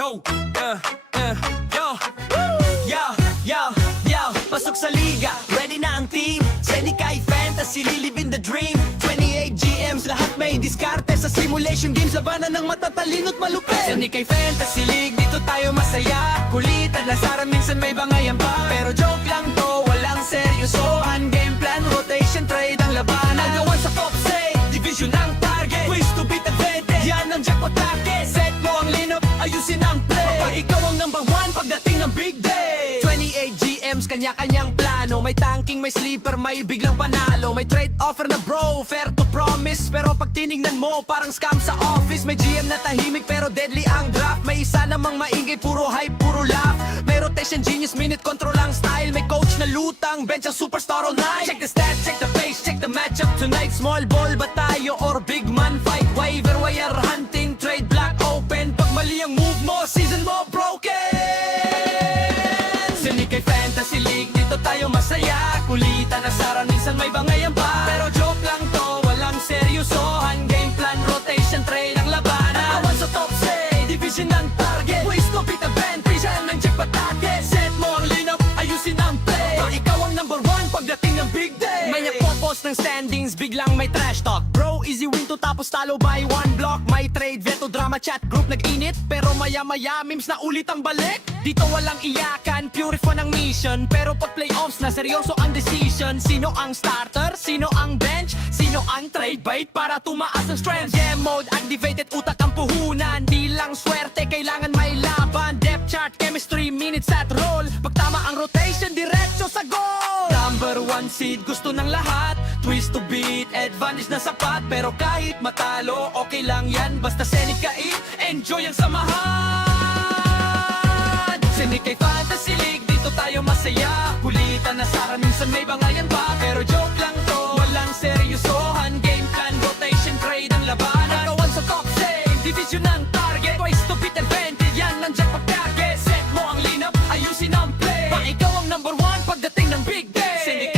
Yo, yo, yo, pasok sa liga, ready na ang team. Senikay Fantasy, live in the dream. 28 GMs, lahat may diskarte sa simulation games. Labanan ng matatalino't malupit. Senikay Fantasy League, dito tayo masaya. Kulitan, lasaran, minsan may bangayan pa. Pero joke lang to, walang seryosohan. Game plan, rotation, trade ang labanan. Nagawan sa top say, division ang target. Ways to beat advantage, yan ang jackpot target. Set mo ang lineup, ayusin ang play. Kapag ikaw ang number one, pagdating ng big day. 28 GMs, kanya-kanyang plano. May tanking, may sleeper, may biglang panalo. May trade offer na bro, fair to promise. Pero pag tinignan mo, parang scam sa office. May GM na tahimik, pero deadly ang draft. May isa namang maingay, puro hype, puro laugh. May rotation genius, minute control ang style. May coach na lutang, bench ang superstar all night. Check the stats, check the pace, check the matchup tonight. Small ball ba tayo or big man fight? Waiver wire hunting, trade block open. Pag mali ang move mo, season mo broken. Senikay Fantasy League, dito tayo masaya. Kulitan, asaran, minsan may bangayan pa. Pero joke lang to, walang seryosohan. Game plan, rotation, trade ang labanan. Nakawan sa top say, division ang target. Ways to beat advantage, yan ang jackpot target. Set mo ang lineup, ayusin ang play. Pero ikaw ang number one pagdating ng big day. May nagpo-post ng standings, biglang may trash talk. Bro, easy win to tapos talo by one block. May trade, veto, drama, chat, group nag-init. Pero maya-maya, memes na ulit ang balik. Dito walang iyakan, pure fun ang mission. Pero pag playoffs na, seryoso ang decision. Sino ang starter? Sino ang bench? Sino ang trade bait para tumaas ang strength? Game mode, activated, utak ang puhunan. Di lang swerte, kailangan may laban. Depth chart, chemistry, minutes at roll. Pag tama ang rotation, diretso sa goal. Number one seed, gusto ng lahat. Twist to beat, advantage na sapat. Pero kahit matalo, okay lang yan. Basta Senikay, enjoy ang samahan. Senikay Fantasy League, dito tayo masaya. Kulitan, asaran, minsan may bangayan pa. Pero joke lang to, walang seryosohan. Game plan, rotation, trade ang labanan. Nagawan sa top save, division ang target. Twice to beat advantage, yan ang jackpot target. Set mo ang lineup, ayusin ang play. Pag ikaw ang number one pagdating ng big day.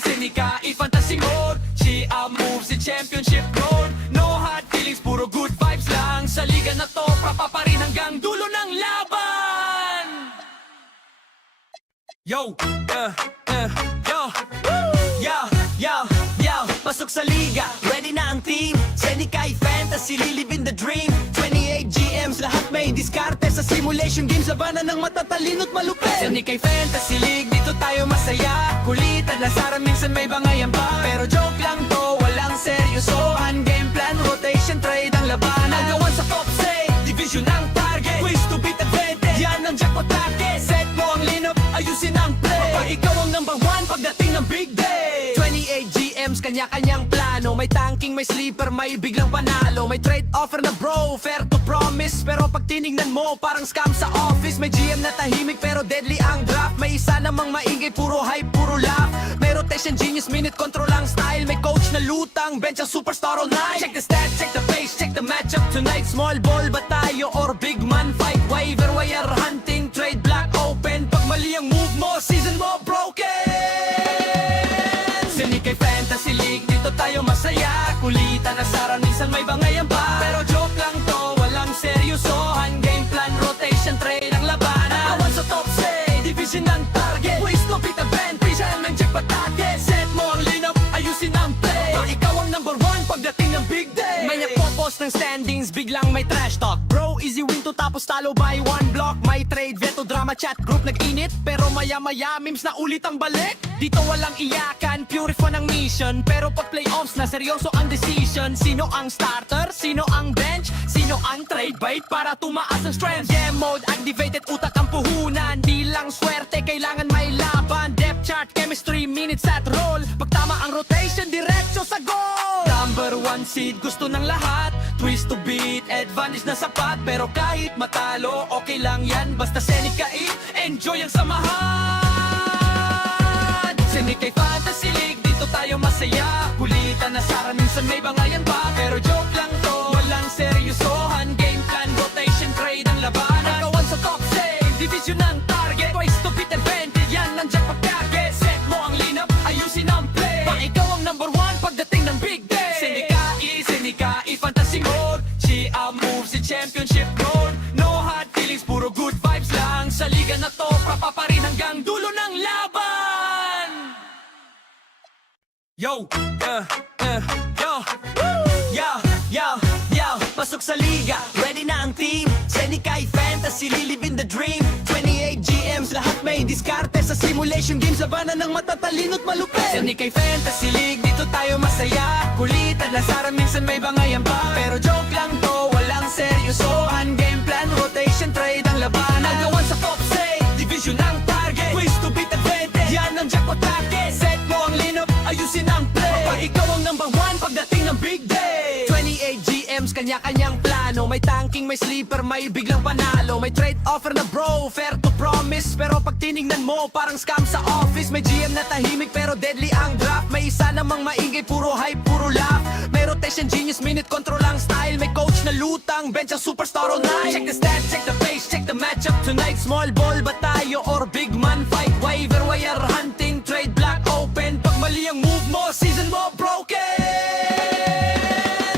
Senikay Fantasy Mode. Chia moves in championship mode. No hard feelings, puro good vibes lang. Sa liga na to, pa rin hanggang dulo ng laban. Yo, yo, pasok sa liga, ready na ang team. Senikay Fantasy, live in the dream. 28 GMs, lahat may diskarte sa simulation games. Labanan ng matatalino't malupit. Senikay Fantasy League, dito tayo masaya. Kulitan, lasaran, minsan may bangayan pa. Pero joke lang to, walang seryosohan. Game plan, rotation, trade ang labanan. Nagawan sa top say, division ang target. Ways to beat advantage, yan ang jackpot target. Set mo ang lineup, ayusin ang play. Kapag ikaw ang number one pagdating ng big day. 28 GMs, kanya-kanyang plano. May tanking, may sleeper, may biglang panalo. May trade offer na bro, fair to promise. Pero pag tinignan mo, parang scam sa office. May GM na tahimik, pero deadly ang draft. May isa namang maingay, puro hype, puro laugh. May rotation genius, minute control ang style. May coach na lutang, bench ang superstar all night. Check the stats, check the pace, check the matchup tonight. Small ball ba tayo or big man fight? Waiver wire hunting, trade block open. Pag mali ang move mo, season mo broken. Senikay Fantasy League, dito tayo masaya. Kulitan, asaran, minsan may bangayan pa. Pero joke lang to, walang seryosohan. Game plan, rotation, trade ang labanan. Nakawan sa top say, division ang target. Ways to beat advantage, yan ang jackpot target. Set mo ang lineup, ayusin ang play. Pag ikaw ang number one pagdating ng big day. May nagpo-post ng standings, biglang may trash talk. Bro, easy win to tapos talo by one block. May trade, veto, drama, chat, group nag-init. Pero maya-maya, memes na ulit ang balik. Dito walang iyakan, pure fun ang mission. Pero pag playoffs na, seryoso ang decision. Sino ang starter? Sino ang bench? Sino ang trade bait para tumaas ang strength? Game mode, activated, utak ang puhunan. Di lang swerte, kailangan may laban. Depth chart, chemistry, minutes at roll. Pag tama ang rotation, diretso sa goal. Number one seed, gusto ng lahat. Twist to beat, advantage na sapat. Pero kahit matalo, okay lang yan. Basta Senikay, enjoy ang samahan. Senikay Fantasy League, dito tayo masaya. Kulitan, asaran, minsan may bangayan pa. Pero joke lang to, walang seryosohan. Game plan, rotation, trade ang labanan. Nagawan sa top save, division ang target. Twice to beat advantage, yan ang jackpot target. Set mo ang lineup, ayusin ang play. Pag ikaw ang number one pagdating ng big day. Senikay Fantasy Mode. Chia moves in championship mode. No hard feelings, Yo, yo, yo, pasok sa liga, ready na ang team. Senikay Fantasy, lilibin the dream. 28 GMs, lahat may diskarte sa simulation games. Labanan ng matatalino't malupit. Senikay Fantasy League, dito tayo masaya. Kulitan, lasaran, minsan may bangayan pa. Pero joke lang to, walang seryosohan. Game plan, rotation, trade ang labanan. Nagawan sa top say, division ang target. Wish to beat advantage, yan ang jackpot packet. Set mo ang lineup, ayusin ang play. Kapag ikaw ang number one, pagdating ng big day. 28 GMs, kanya-kanyang plano. May tanking, may sleeper, may biglang panalo. May trade offer na bro, fair to promise. Pero pag tinignan mo, parang scam sa office. May GM na tahimik, pero deadly ang draft. May isa namang maingay, puro hype, puro laugh. May rotation genius, minute control ang style. May coach na lutang, bench ang superstar all night. Check the stats, check the pace, check the matchup tonight. Small ball ba tayo or big man fight? Waiver wire hunting, trade block open. Pag mali ang move mo, season mo broken.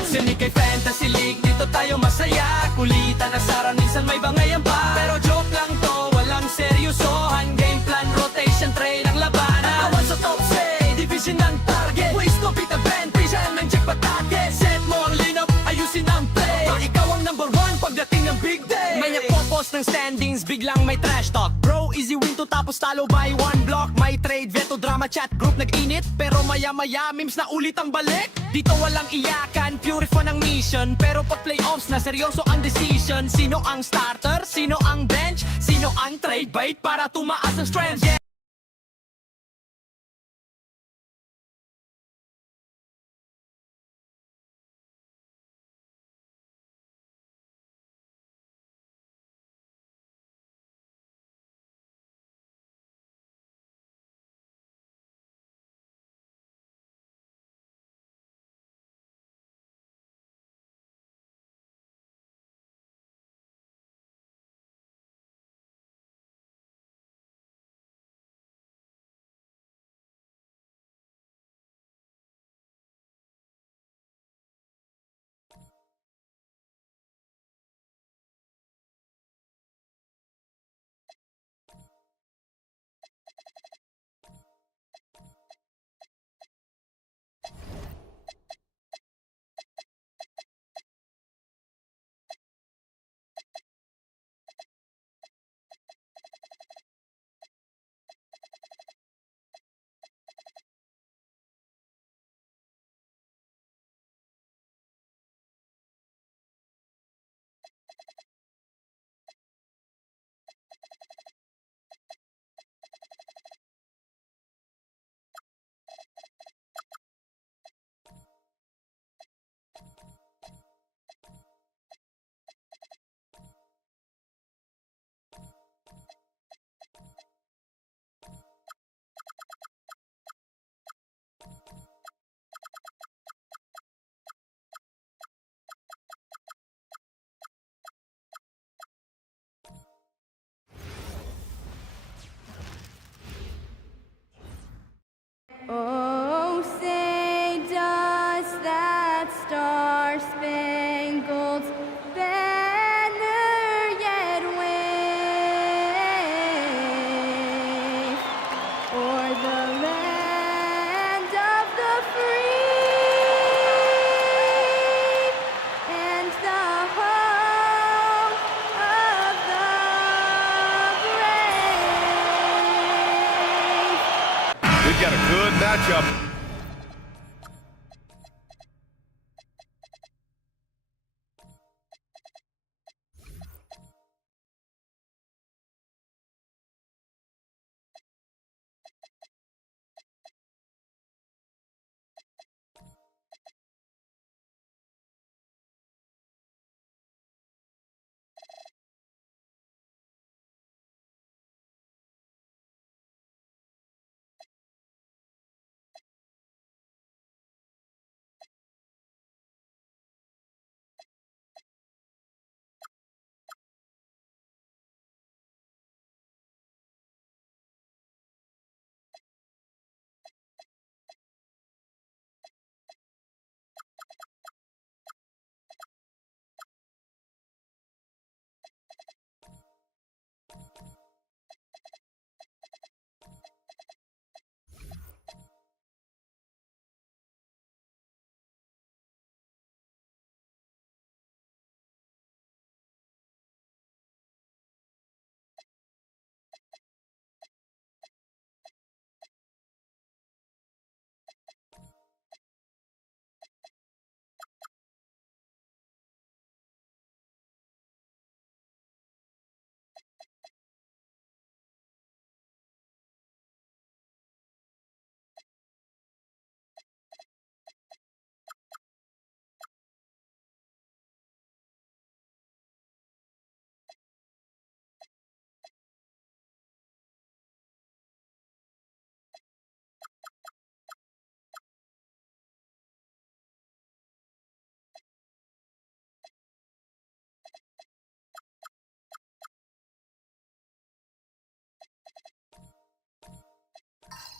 Senikay Fantasy League, dito tayo masaya. Kulitan, nasaran, minsan may bangayan pa. Pero joke lang to, walang seryosohan. Game plan, rotation, trade ang labanan. Awan sa top say, division ang target. Ways to beat the band, pisan ng check patake. Set mo ang lineup, ayusin ang play. Pag ikaw ang number one, pagdating ng big day. May nagpo-post ng standings, biglang may trash talk. Bro, easy win to tapos talo by one block. May trade, veto, drama, chat, group nag-init. Pero maya-maya, memes na ulit ang balik. Dito walang iyakan, pure fun ang mission. Pero pag playoffs na, seryoso ang decision. Sino ang starter? Sino ang bench? Sino ang trade bait para tumaas ang strength? Yeah.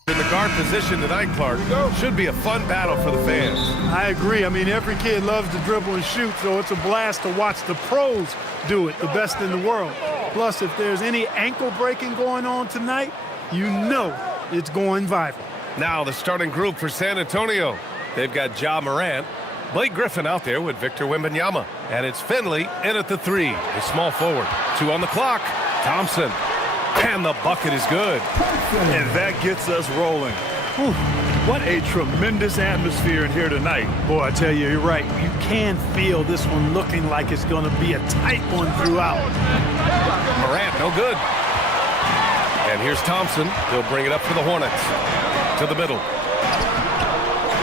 In the guard position tonight, Clark. Should be a fun battle for the fans. I agree. I mean, every kid loves to dribble and shoot, so it's a blast to watch the pros do it, the best in the world. Plus, if there's any ankle breaking going on tonight, you know it's going viral. Now the starting group for San Antonio. They've got Ja Morant, Blake Griffin out there with Victor Wembanyama. And it's Finley in at the 3, a small forward. 2 on the clock. Thompson. And the bucket is good. And that gets us rolling. Whew. What a tremendous atmosphere in here tonight. Boy, I tell you, you're right. You can feel this one looking like it's going to be a tight one throughout. Morant, no good. And here's Thompson. He'll bring it up for the Hornets. To the middle.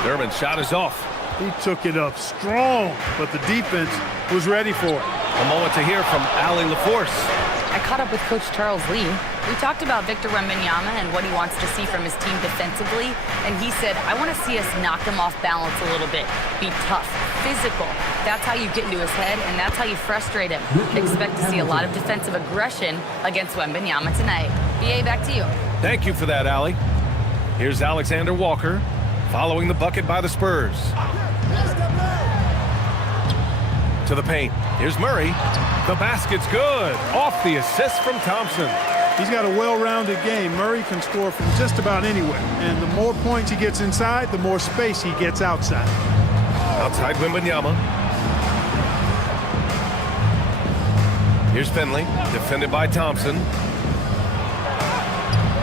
Derman's shot is off. He took it up strong, but the defense was ready for it. A moment to hear from Allie LaForce. I caught up with Coach Charles Lee. We talked about Victor Wembanyama and what he wants to see from his team defensively, and he said, I want to see us knock him off balance a little bit. Be tough, physical. That's how you get into his head, and that's how you frustrate him. Expect to see a lot of defensive aggression against Wembanyama tonight. BA, back to you. Thank you for that, Allie. Here's Alexander Walker following the bucket by the Spurs. To the paint. Here's Murray. The basket's good. Off the assist from Thompson. He's got a well-rounded game. Murray can score from just about anywhere. And the more points he gets inside, the more space he gets outside. Outside Wembanyama. Here's Finley. Defended by Thompson.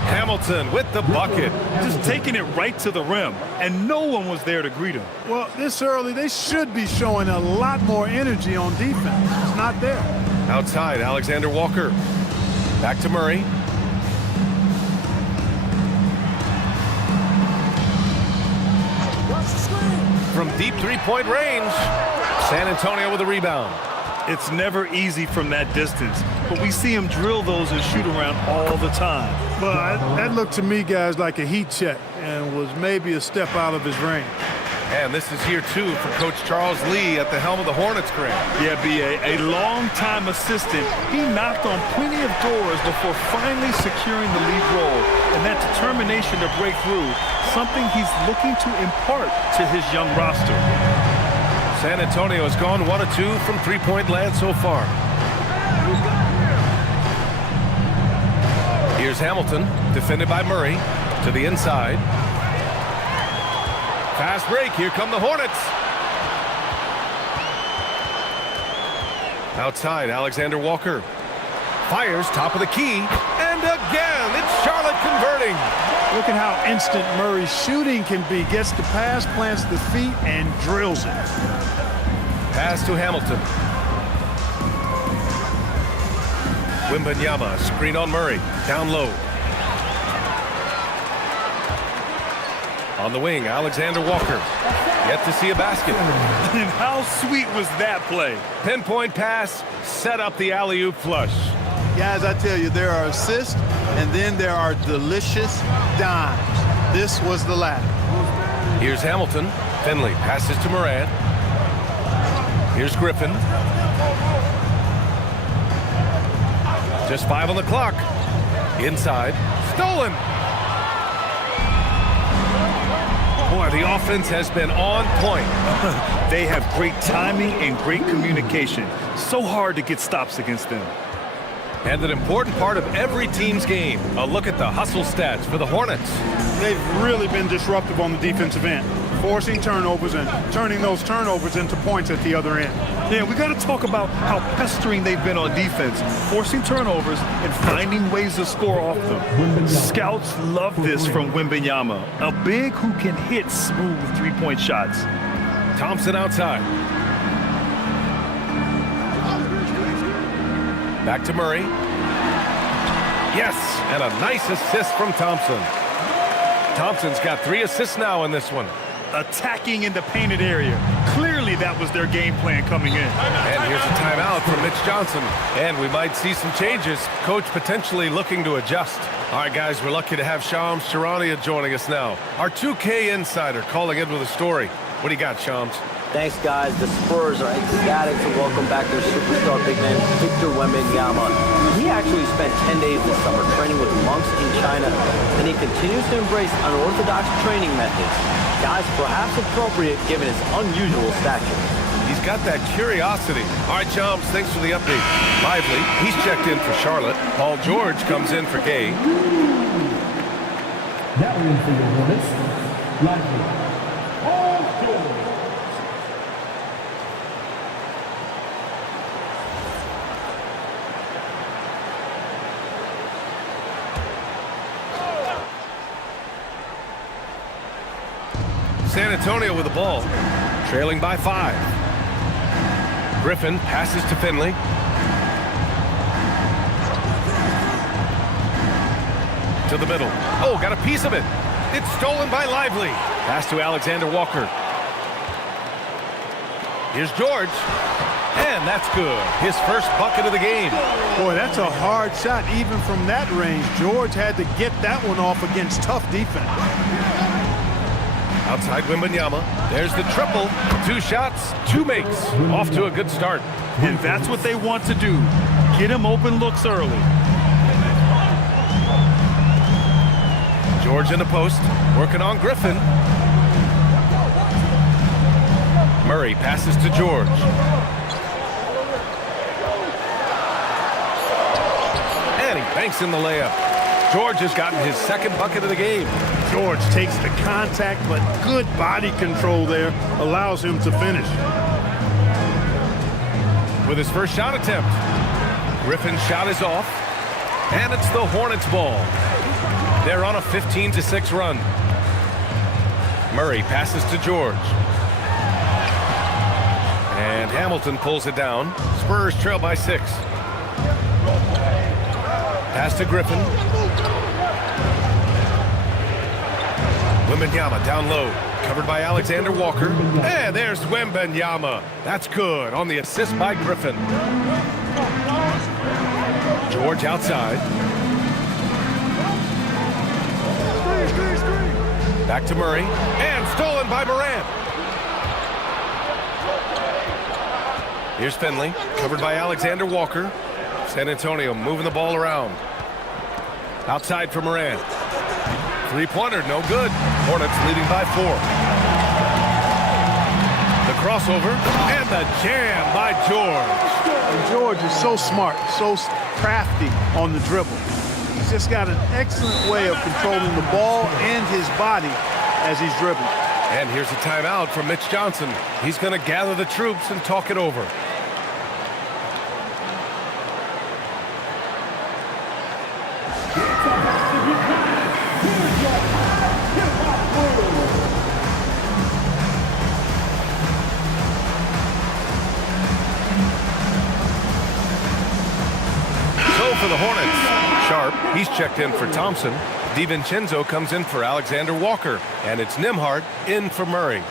Hamilton with the bucket. Just taking it right to the rim, and no one was there to greet him. Well, this early, they should be showing a lot more energy on defense. It's not there. Outside, Alexander Walker. Back to Murray. From deep three-point range, San Antonio with a rebound. It's never easy from that distance, but we see him drill those and shoot around all the time. Well, that looked to me, guys, like a heat check and was maybe a step out of his range. And this is year 2 for Coach Charles Lee at the helm of the Hornets, Grant. Yeah, B.A., a long-time assistant. He knocked on plenty of doors before finally securing the lead role. And that determination to break through, something he's looking to impart to his young roster. San Antonio has gone 1 of 2 from three-point land so far. Here's Hamilton, defended by Murray, to the inside. Fast break, here come the Hornets. Outside, Alexander Walker. Fires, top of the key, and again, it's Charlotte converting. Look at how instant Murray's shooting can be. Gets the pass, plants the feet, and drills it. Pass to Hamilton. Wembanyama, screen on Murray, down low. On the wing, Alexander Walker. Yet to see a basket. And how sweet was that play? Pinpoint pass, set up the alley-oop flush. Guys, I tell you, there are assists, and then there are delicious dimes. This was the latter. Here's Hamilton. Finley passes to Morant. Here's Griffin. Just 5 on the clock. Inside. Stolen. Boy, the offense has been on point. They have great timing and great communication. So hard to get stops against them. And an important part of every team's game. A look at the hustle stats for the Hornets. They've really been disruptive on the defensive end, forcing turnovers and turning those turnovers into points at the other end. Yeah, we got to talk about how pestering they've been on defense, forcing turnovers and finding ways to score off them. Scouts love this from Wembanyama, a big who can hit smooth three-point shots. Thompson outside. Back to Murray. Yes, and a nice assist from Thompson. Thompson's got 3 assists now in this one. Attacking in the painted area. Clearly that was their game plan coming in. And here's a timeout from Mitch Johnson. And we might see some changes. Coach potentially looking to adjust. All right, guys, we're lucky to have Shams Charania joining us now. Our 2K insider calling in with a story. What do you got, Shams? Thanks, guys. The Spurs are ecstatic to welcome back their superstar big man, Victor Wembanyama. He actually spent 10 days this summer training with monks in China, and he continues to embrace unorthodox training methods. Guys, perhaps appropriate given his unusual stature. He's got that curiosity. All right, Chums, thanks for the update. Lively, he's checked in for Charlotte. Paul George comes in for Gay. That win for the Hornets. Lively. Paul George. San Antonio with the ball, trailing by 5. Griffin passes to Finley. To the middle. Oh, got a piece of it. It's stolen by Lively. Pass to Alexander Walker. Here's George. And that's good. His first bucket of the game. Boy, that's a hard shot even from that range. George had to get that one off against tough defense. Outside Wembanyama. There's the triple. 2 shots, 2 makes. Off to a good start. And that's what they want to do. Get him open looks early. George in the post, working on Griffin. Murray passes to George. And he banks in the layup. George has gotten his second bucket of the game. George takes the contact, but good body control there allows him to finish. With his first shot attempt. Griffin's shot is off. And it's the Hornets' ball. They're on a 15-6 run. Murray passes to George. And Hamilton pulls it down. Spurs trail by 6. Pass to Griffin. Wembanyama down low. Covered by Alexander Walker. And there's Wembanyama. That's good on the assist by Griffin. George outside. Back to Murray. And stolen by Morant. Here's Finley. Covered by Alexander Walker. San Antonio moving the ball around. Outside for Morant. 3-pointer, no good. Hornets leading by 4. The crossover and the jam by George. And George is so smart, so crafty on the dribble. He's just got an excellent way of controlling the ball and his body as he's dribbling. And here's a timeout from Mitch Johnson. He's going to gather the troops and talk it over. For the Hornets, Sharp, he's checked in for Thompson. DiVincenzo comes in for Alexander Walker. And it's Nembhard in for Murray.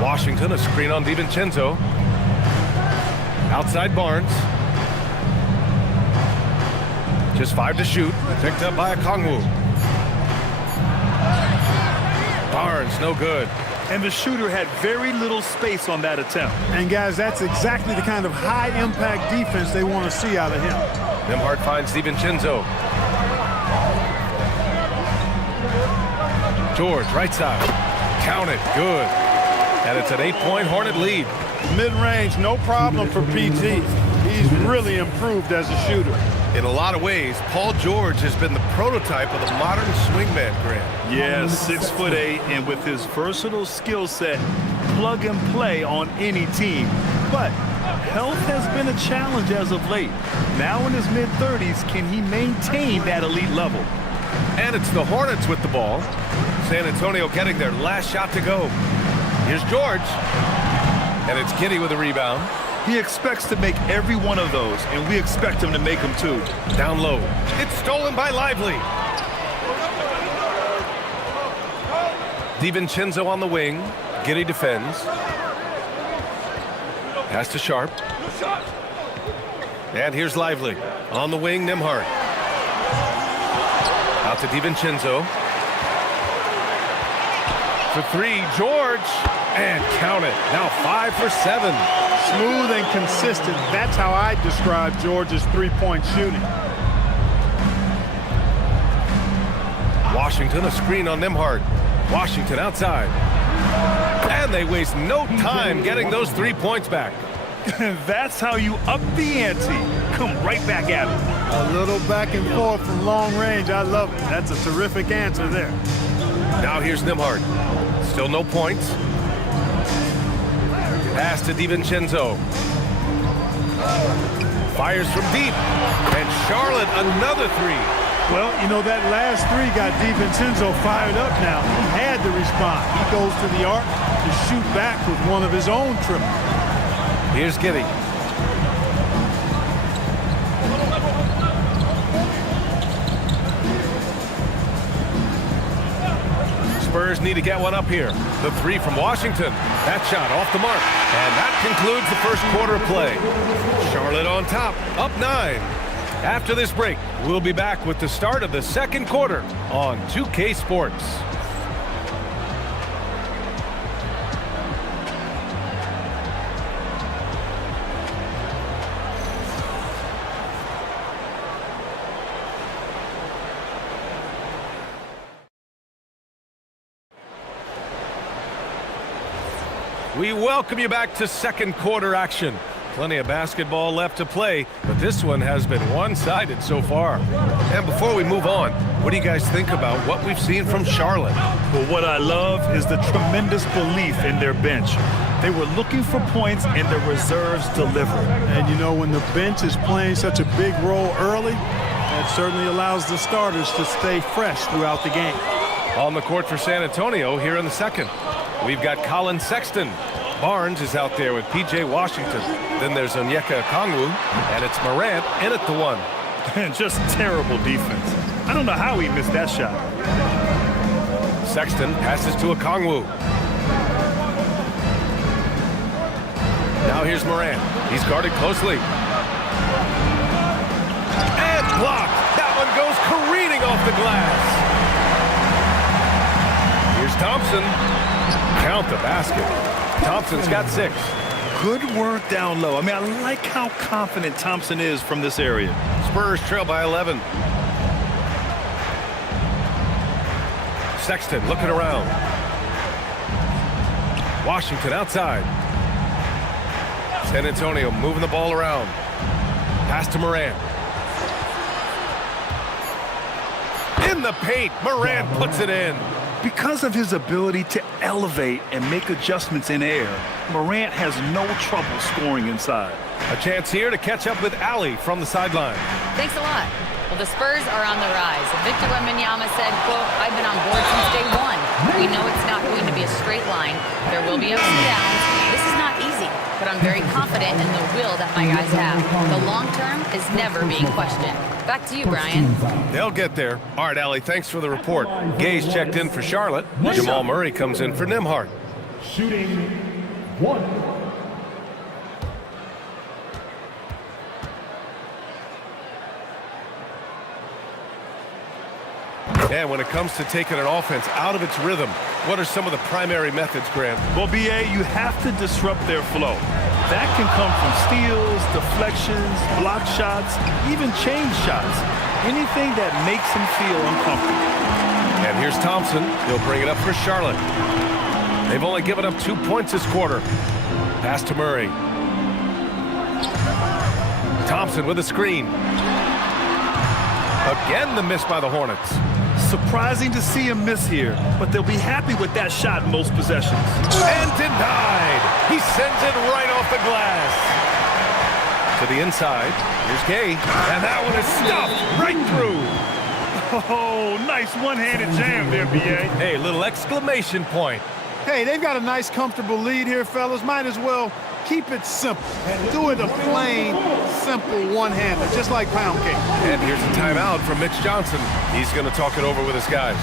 Washington, a screen on DiVincenzo. Outside Barnes. Just 5 to shoot. Picked up by Okongwu. Barnes, no good. And the shooter had very little space on that attempt. And guys, that's exactly the kind of high-impact defense they want to see out of him. Nembhard finds DiVincenzo. George, right side. Count it, good. And it's an 8-point Hornet lead. Mid-range, no problem for PT. He's really improved as a shooter. In a lot of ways, Paul George has been the prototype of the modern swingman, Grant. Yeah, 6'8", and with his versatile skill set, plug and play on any team. But health has been a challenge as of late. Now in his mid-30s, can he maintain that elite level? And it's the Hornets with the ball. San Antonio getting their last shot to go. Here's George. And it's Kitty with a rebound. He expects to make every one of those, and we expect him to make them too. Down low. It's stolen by Lively. DiVincenzo on the wing. Giddy defends. Pass to Sharp. And here's Lively. On the wing, Nembhard. Out to DiVincenzo. For three, George. And count it. Now 5 for 7. Smooth and consistent. That's how I describe George's three-point shooting. Washington, a screen on Nembhard. Washington outside. And they waste no time getting those 3 points back. That's how you up the ante. Come right back at him. A little back and forth from long range. I love it. That's a terrific answer there. Now here's Nembhard. Still no points. Pass to DiVincenzo. Fires from deep. And Charlotte, another three. Well, you know, that last three got DiVincenzo fired up now. He had to respond. He goes to the arc to shoot back with one of his own triples. Here's Giddy. Spurs need to get one up here. The three from Washington. That shot off the mark. And that concludes the first quarter of play. Charlotte on top, up 9. After this break, we'll be back with the start of the second quarter on 2K Sports. We welcome you back to second quarter action. Plenty of basketball left to play, but this one has been one-sided so far. And before we move on, what do you guys think about what we've seen from Charlotte? Well, what I love is the tremendous belief in their bench. They were looking for points, and the reserves delivered. And you know, when the bench is playing such a big role early, that certainly allows the starters to stay fresh throughout the game. On the court for San Antonio here in the second, we've got Colin Sexton. Barnes is out there with P.J. Washington. Then there's Onyeka Okongwu, and it's Morant in at the one. And just terrible defense. I don't know how he missed that shot. Sexton passes to Okongwu. Now here's Morant. He's guarded closely. And blocked. That one goes careening off the glass. Here's Thompson. Count the basket. Thompson's got 6. Good work down low. I mean, I like how confident Thompson is from this area. Spurs trail by 11. Sexton looking around. Washington outside. San Antonio moving the ball around. Pass to Morant. In the paint, Morant puts it in. Because of his ability to elevate and make adjustments in air, Morant has no trouble scoring inside. A chance here to catch up with Allie from the sideline. Thanks a lot. Well, the Spurs are on the rise. Victor Wembanyama said, quote, "I've been on board since day one. We know it's not going to be a straight line. There will be ups and downs. This is not easy, but I'm very confident in the will that my guys have. The long term is never being questioned." Back to you, Brian. They'll get there. All right, Allie, thanks for the report. Gay's checked in for Charlotte. Jamal Murray comes in for Nembhard. Shooting 1. And when it comes to taking an offense out of its rhythm, what are some of the primary methods, Grant? Well, B.A., you have to disrupt their flow. That can come from steals, deflections, block shots, even change shots. Anything that makes them feel uncomfortable. And here's Thompson. He'll bring it up for Charlotte. They've only given up 2 points this quarter. Pass to Murray. Thompson with a screen. Again, the miss by the Hornets. Surprising to see him miss here, but they'll be happy with that shot most possessions. And denied. He sends it right off the glass. To the inside. Here's Gay. And that one is stuffed right through. Oh, nice one-handed jam there, B.A. Hey, little exclamation point. Hey, they've got a nice, comfortable lead here, fellas. Might as well keep it simple. Do it a plain, simple one-hander, just like pound cake. And here's a timeout from Mitch Johnson. He's going to talk it over with his guys.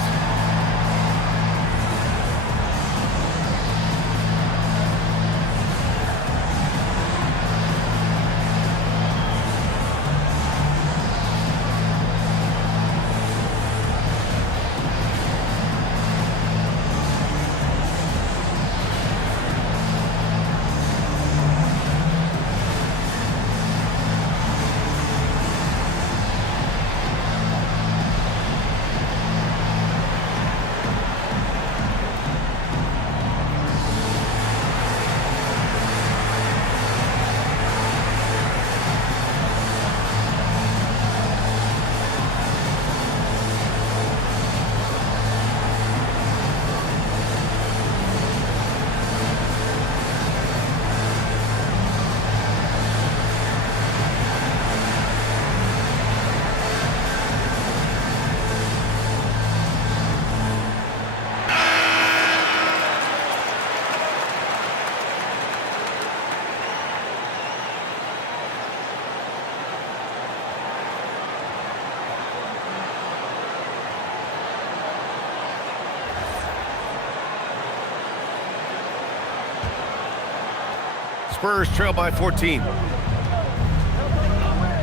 Spurs trail by 14.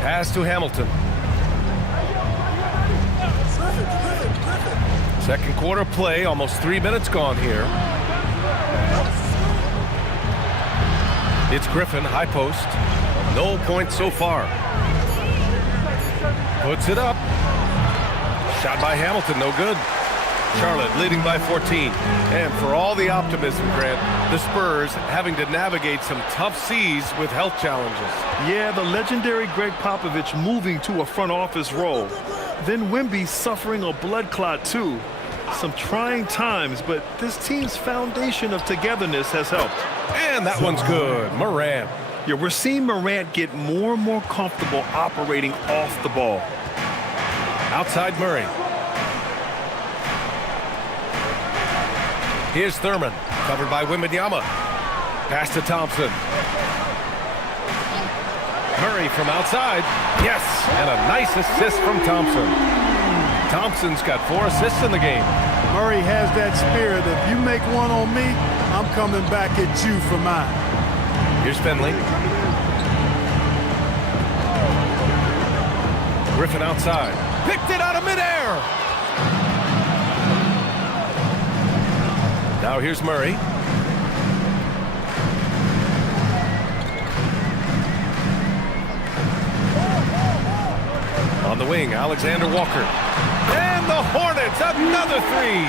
Pass to Hamilton. Second quarter play, almost 3 minutes gone here. It's Griffin, high post. No points so far. Puts it up. Shot by Hamilton, no good. Charlotte leading by 14. And for all the optimism, Grant, the Spurs having to navigate some tough seas with health challenges. Yeah, the legendary Greg Popovich moving to a front office role. Then Wemby suffering a blood clot too. Some trying times, but this team's foundation of togetherness has helped. And that one's good. Morant. Yeah, we're seeing Morant get more and more comfortable operating off the ball. Outside Murray. Here's Thurman, covered by Wembanyama. Pass to Thompson. Murray from outside. Yes, and a nice assist from Thompson. Thompson's got 4 assists in the game. Murray has that spirit. If you make one on me, I'm coming back at you for mine. Here's Finley. Griffin outside. Picked it out of midair. Now here's Murray. On the wing, Alexander Walker. And the Hornets, another 3.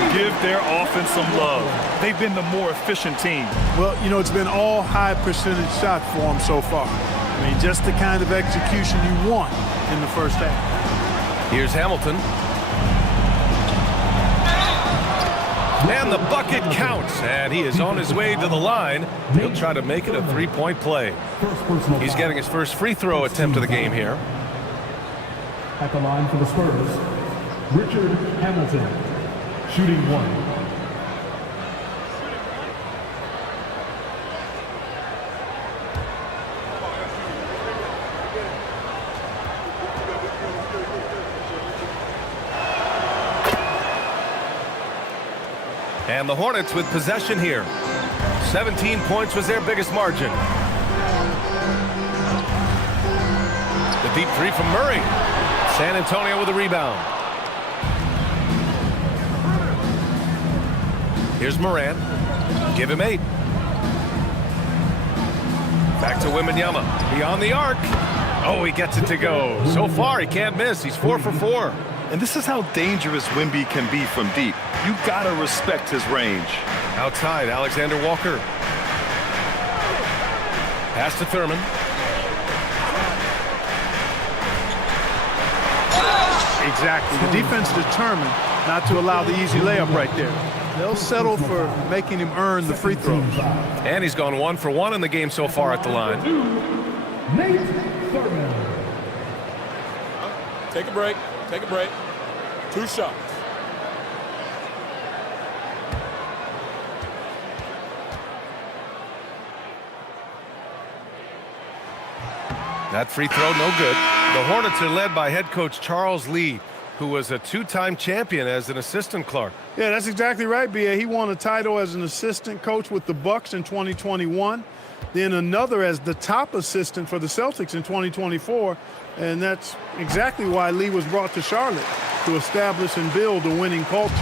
You give their offense some love. They've been the more efficient team. Well, you know, it's been all high percentage shots for them so far. I mean, just the kind of execution you want in the first half. Here's Hamilton. And the bucket counts, and he is on his way to the line. He'll try to make it a 3-point play. He's getting his first free throw attempt of the game here. At the line for the Spurs, Richard Hamilton, shooting 1. And the Hornets with possession here. 17 points was their biggest margin. The deep 3 from Murray. San Antonio with a rebound. Here's Morant. Give him 8. Back to Wembanyama. Beyond the arc. Oh, he gets it to go. So far, he can't miss. He's 4 for 4. And this is how dangerous Wemby can be from deep. You gotta respect his range. Outside, Alexander Walker. Pass to Thurman. Exactly. The defense determined not to allow the easy layup right there. They'll settle for making him earn the free throws. And he's gone 1 for 1 in the game so far at the line. Nate Thurman. Take a break. Take a break. 2 shots. That free throw, no good. The Hornets are led by head coach Charles Lee, who was a two-time champion as an assistant, Clark. Yeah, that's exactly right, B.A. He won a title as an assistant coach with the Bucks in 2021, then another as the top assistant for the Celtics in 2024, and that's exactly why Lee was brought to Charlotte, to establish and build a winning culture.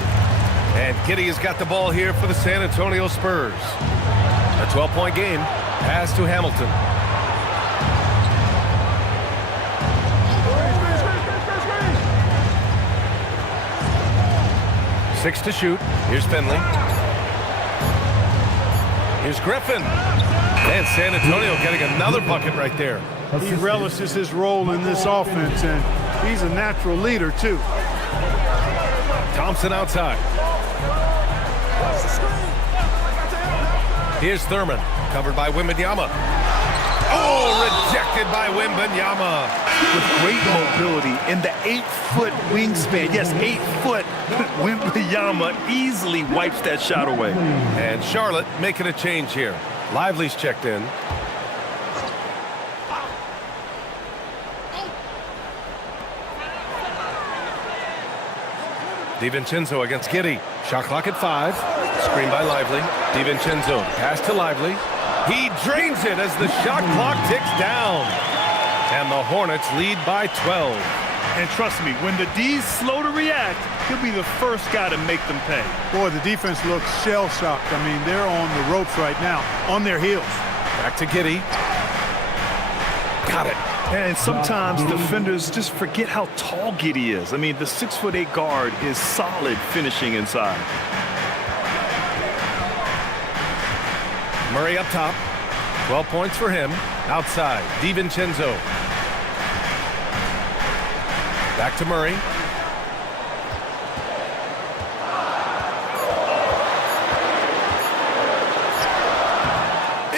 And Giddey has got the ball here for the San Antonio Spurs. A 12-point game. Pass to Hamilton. Six to shoot. Here's Finley. Here's Griffin. And San Antonio getting another bucket right there. He relishes his role in this offense, and he's a natural leader, too. Thompson outside. Here's Thurman, covered by Wembanyama. Oh, rejected by Wembanyama. With great mobility in the 8-foot wingspan. Yes, 8 foot. Wembanyama easily wipes that shot away. And Charlotte making a change here. Lively's checked in. DiVincenzo against Giddey. Shot clock at 5. Screen by Lively. DiVincenzo pass to Lively. He drains it as the shot clock ticks down. And the Hornets lead by 12. And trust me, when the D's slow to react, he'll be the first guy to make them pay. Boy, the defense looks shell-shocked. I mean, they're on the ropes right now, on their heels. Back to Giddey. Got it. And sometimes defenders just forget how tall Giddey is. I mean, the 6'8" guard is solid finishing inside. Murray up top. 12 points for him. Outside, DiVincenzo. Back to Murray.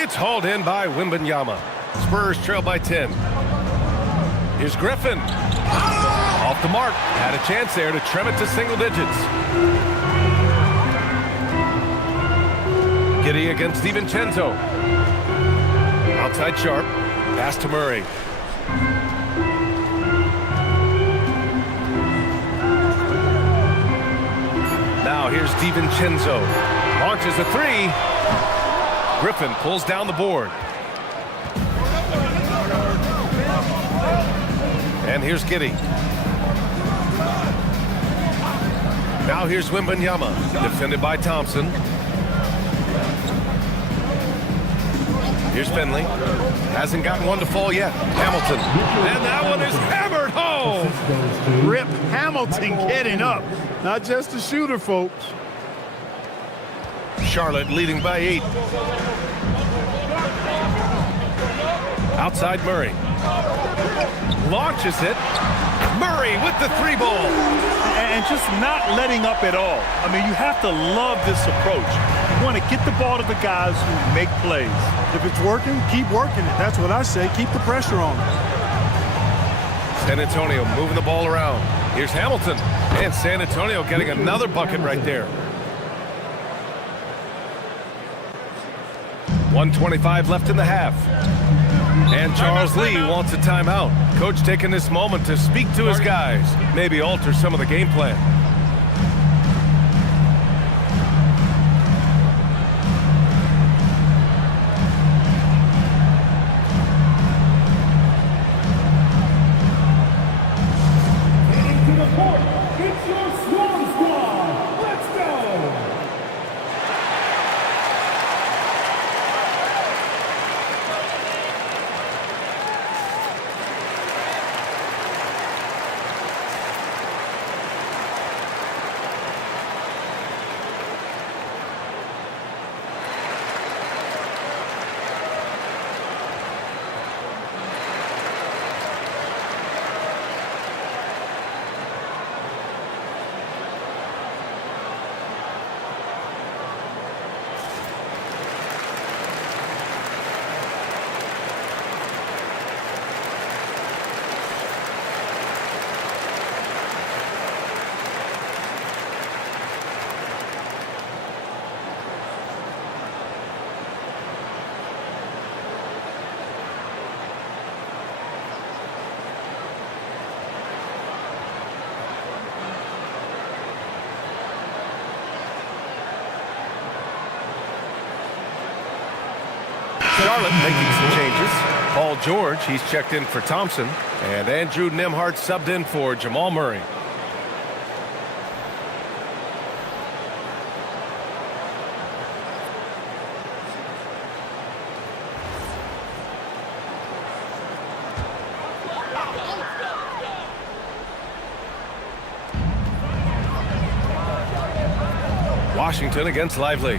It's hauled in by Wembanyama. Spurs trail by 10. Here's Griffin. Off the mark. Had a chance there to trim it to single digits. Giddey against DiVincenzo. Outside Sharp. Pass to Murray. Now here's DiVincenzo. Launches a three. Griffin pulls down the board. And here's Giddey. Now here's Wembanyama. Defended by Thompson. Here's Finley. Hasn't gotten one to fall yet. Hamilton. And that one is hammered home. Rip Hamilton getting up. Not just a shooter, folks. Charlotte leading by 8. Outside Murray. Launches it. Murray with the 3-ball. And just not letting up at all. I mean, you have to love this approach. You want to get the ball to the guys who make plays. If it's working, keep working it. That's what I say. Keep the pressure on them. San Antonio moving the ball around. Here's Hamilton. And San Antonio getting another bucket right there. 1:25 left in the half. And Charles Lee wants a timeout. Coach taking this moment to speak to his guys. Maybe alter some of the game plan. Into the court, it's your Swarm Squad. Let's go! Charlotte making some changes. Paul George, he's checked in for Thompson. And Andrew Nembhard subbed in for Jamal Murray. Washington against Lively.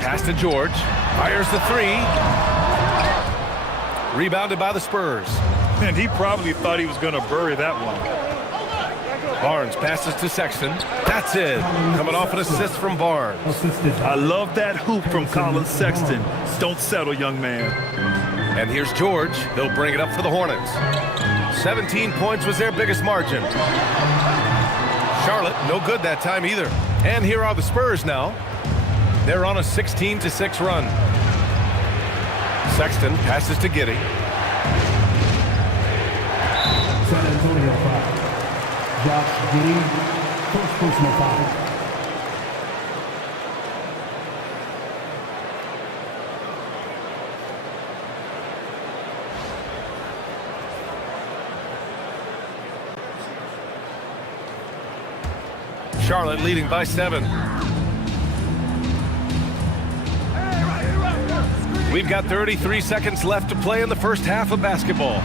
Pass to George. Fires the three. Rebounded by the Spurs. And he probably thought he was going to bury that one. Barnes passes to Sexton. That's it. Coming off an assist from Barnes. I love that hoop from Colin Sexton. Don't settle, young man. And here's George. He'll bring it up for the Hornets. 17 points was their biggest margin. Charlotte, no good that time either. And here are the Spurs now. They're on a 16-6 run. Sexton passes to Giddey. San Antonio foul. Josh Giddey, first personal foul. Charlotte leading by 7. We've got 33 seconds left to play in the first half of basketball.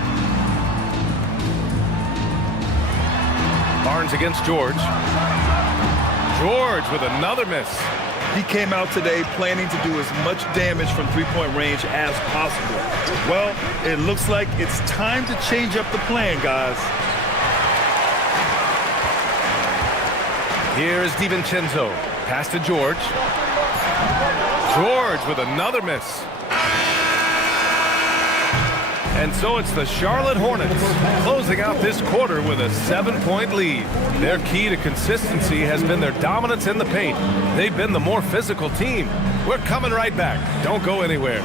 Barnes against George. George with another miss. He came out today planning to do as much damage from three-point range as possible. Well, it looks like it's time to change up the plan, guys. Here is DiVincenzo. Pass to George. George with another miss. And so it's the Charlotte Hornets closing out this quarter with a 7-point lead. Their key to consistency has been their dominance in the paint. They've been the more physical team. We're coming right back. Don't go anywhere.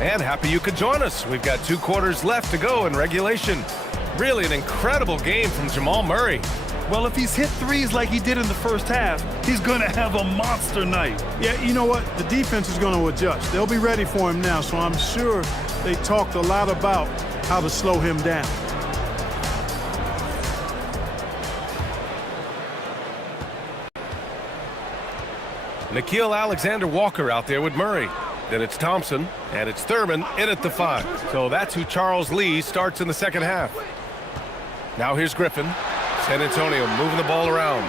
And happy you could join us. We've got 2 quarters left to go in regulation. Really an incredible game from Jamal Murray. Well, if he's hit threes like he did in the first half, he's going to have a monster night. Yeah, you know what? The defense is going to adjust. They'll be ready for him now, so I'm sure they talked a lot about how to slow him down. Nickeil Alexander-Walker out there with Murray. Then it's Thompson, and it's Thurman in at the 5. So that's who Charles Lee starts in the second half. Now here's Griffin. San Antonio moving the ball around.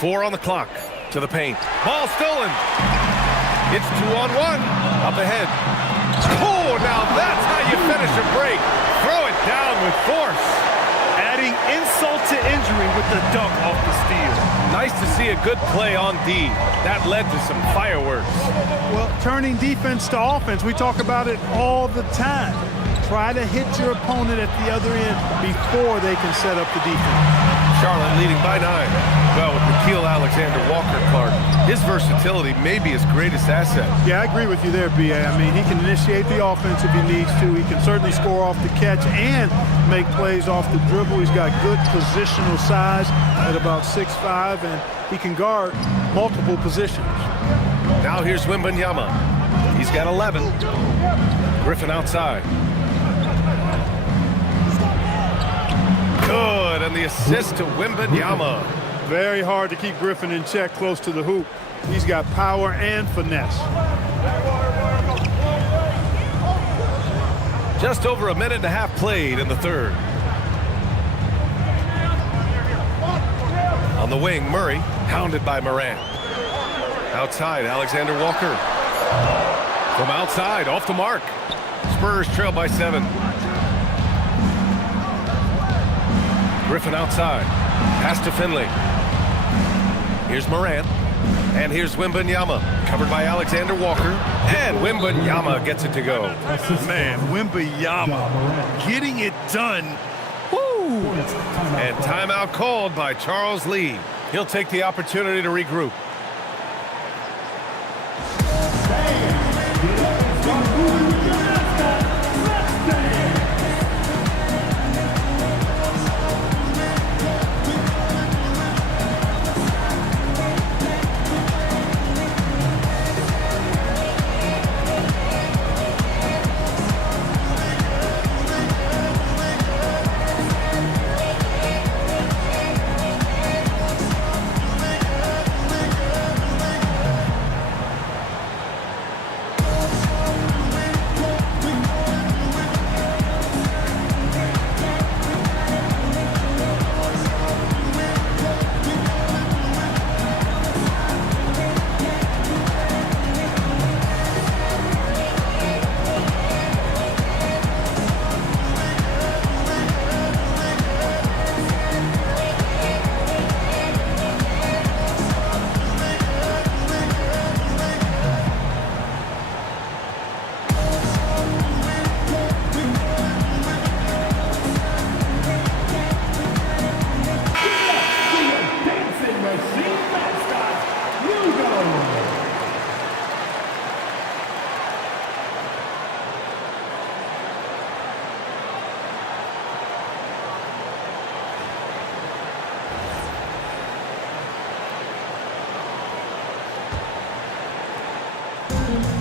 4 on the clock. To the paint. Ball stolen. It's 2-on-1. Up ahead. Oh, now that's how you finish a break. Throw it down with force. Adding insult to injury with the dunk off the steal. Nice to see a good play on D. That led to some fireworks. Well, turning defense to offense, we talk about it all the time. Try to hit your opponent at the other end before they can set up the defense. Charlotte leading by 9. Well, with Nickeil Alexander-Walker, Clark, his versatility may be his greatest asset. Yeah, I agree with you there, B.A. I mean, he can initiate the offense if he needs to. He can certainly score off the catch and make plays off the dribble. He's got good positional size at about 6'5", and he can guard multiple positions. Now here's Wembanyama. He's got 11. Griffin outside. Good, and the assist to Wembanyama. Very hard to keep Griffin in check close to the hoop. He's got power and finesse. Just over a minute and a half played in the third. On the wing, Murray, hounded by Morant. Outside, Alexander Walker. From outside, off the mark. Spurs trail by 7. Griffin outside. Pass to Finley. Here's Morant. And here's Wembanyama. Covered by Alexander Walker. And Wembanyama gets it to go. Man, Wembanyama getting it done. Woo! And timeout called by Charles Lee. He'll take the opportunity to regroup.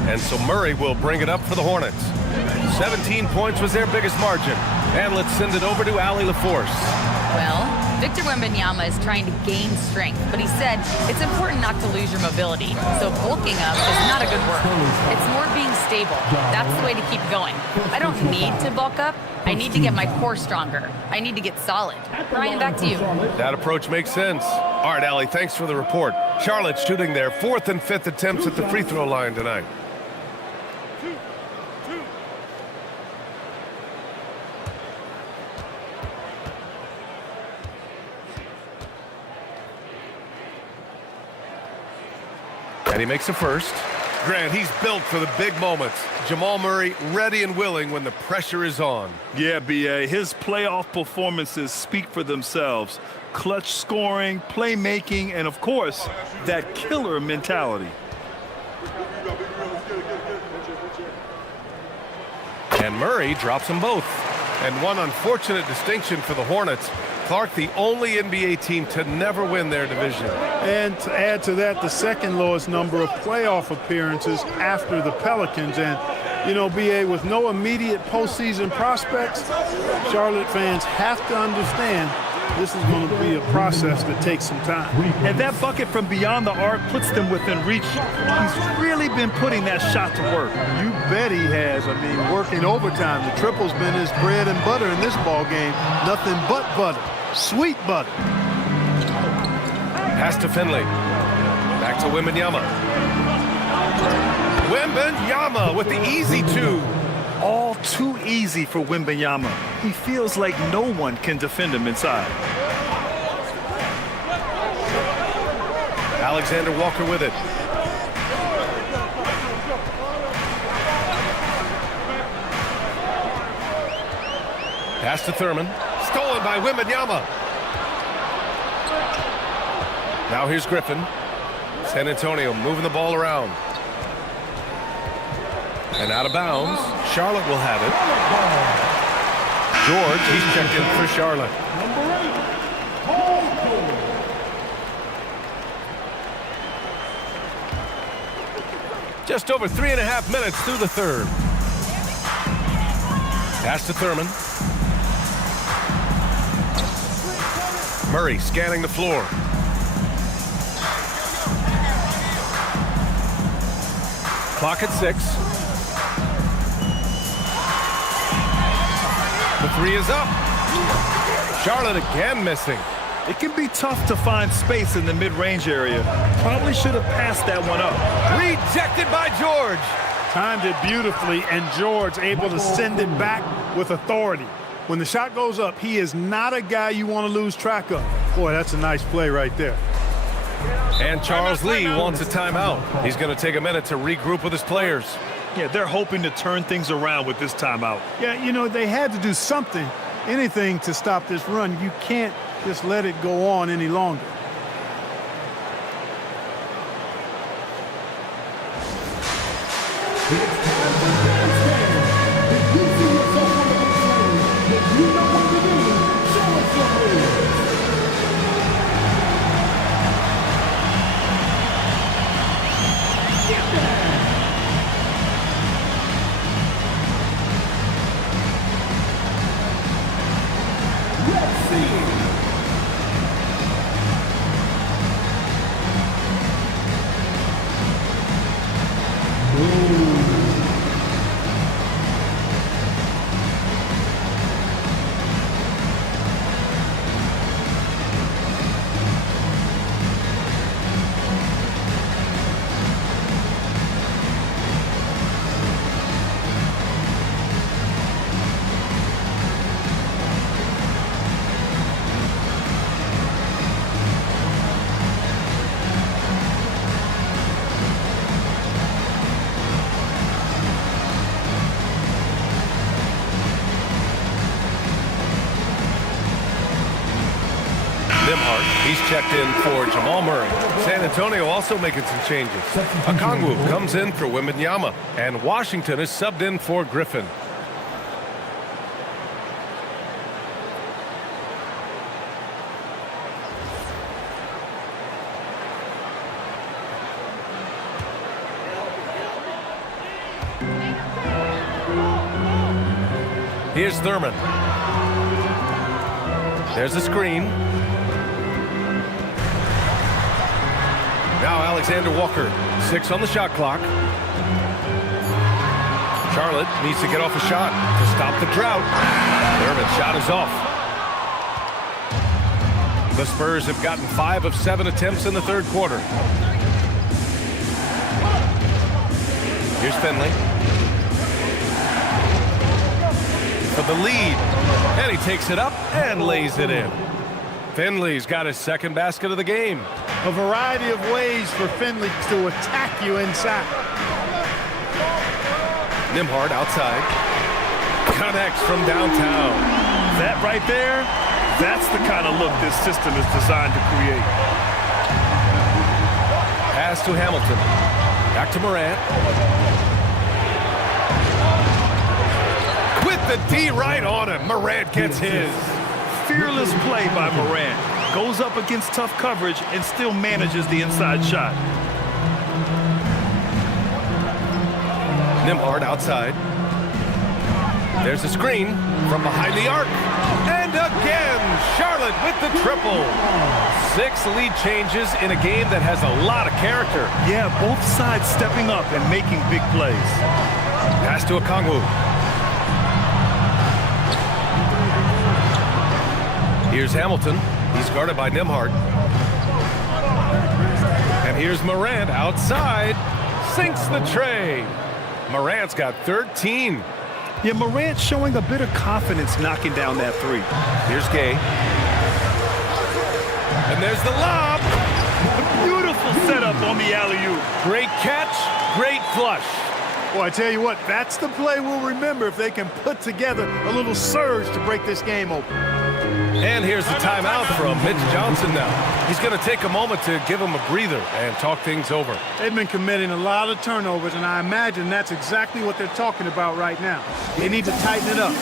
And so Murray will bring it up for the Hornets. 17 points was their biggest margin. And let's send it over to Allie LaForce. Well, Victor Wembanyama is trying to gain strength, but he said it's important not to lose your mobility. So bulking up is not a good word. It's more being stable. That's the way to keep going. I don't need to bulk up. I need to get my core stronger. I need to get solid. Ryan, back to you. That approach makes sense. All right, Allie, thanks for the report. Charlotte shooting their 4th and 5th attempts at the free throw line tonight. And he makes a first. Grant, he's built for the big moments. Jamal Murray ready and willing when the pressure is on. Yeah, B.A., his playoff performances speak for themselves. Clutch scoring, playmaking, and of course, that killer mentality. And Murray drops them both. And one unfortunate distinction for the Hornets. Clark, the only NBA team to never win their division. And to add to that, the second lowest number of playoff appearances after the Pelicans. And, you know, BA, with no immediate postseason prospects, Charlotte fans have to understand this is going to be a process that takes some time. And that bucket from beyond the arc puts them within reach. He's really been putting that shot to work. You bet he has. I mean, working overtime. The triple's been his bread and butter in this ball game. Nothing but butter. Sweet butter. Pass to Finley. Back to Wembanyama. Wembanyama with the easy two. All too easy for Wembanyama. He feels like no one can defend him inside. Alexander Walker with it. Pass to Thurman. Stolen by Wembanyama. Now here's Griffin. San Antonio moving the ball around. And out of bounds. Charlotte will have it. George, he's checked in for Charlotte. Just over 3.5 minutes through the third. Pass to Thurman. Murray scanning the floor. Clock at 6. The three is up. Charlotte again missing. It can be tough to find space in the mid-range area. Probably should have passed that one up. Rejected by George. Timed it beautifully, and George able to send it back with authority. When the shot goes up, he is not a guy you want to lose track of. Boy, that's a nice play right there. And Charles Lee wants a timeout. He's going to take a minute to regroup with his players. Yeah, they're hoping to turn things around with this timeout. Yeah, you know, they had to do something, anything to stop this run. You can't just let it go on any longer. He's checked in for Jamal Murray. San Antonio also making some changes. Okongwu comes in for Wembanyama, and Washington is subbed in for Griffin. Here's Thurman. There's a screen. Now Alexander Walker, 6 on the shot clock. Charlotte needs to get off a shot to stop the drought. Thurman's shot is off. The Spurs have gotten 5 of 7 attempts in the third quarter. Here's Finley. For the lead. And he takes it up and lays it in. Finley's got his second basket of the game. A variety of ways for Finley to attack you inside. Nembhard outside. Connects from downtown. That right there, that's the kind of look this system is designed to create. Pass to Hamilton. Back to Morant. With the D right on him. Morant gets his. Fearless play by Morant. Goes up against tough coverage and still manages the inside shot. Nembhard outside. There's a screen from behind the arc. And again, Charlotte with the triple. 6 lead changes in a game that has a lot of character. Yeah, both sides stepping up and making big plays. Pass to Okongwu. Here's Hamilton. He's guarded by Nembhard. And here's Morant outside. Sinks the tray. Morant's got 13. Yeah, Morant showing a bit of confidence knocking down that three. Here's Gay. And there's the lob. Beautiful setup on the alley-oop. Great catch, great flush. Well, I tell you what, that's the play we'll remember if they can put together a little surge to break this game open. And here's the timeout from Mitch Johnson now. He's going to take a moment to give him a breather and talk things over. They've been committing a lot of turnovers, and I imagine that's exactly what they're talking about right now. They need to tighten it up.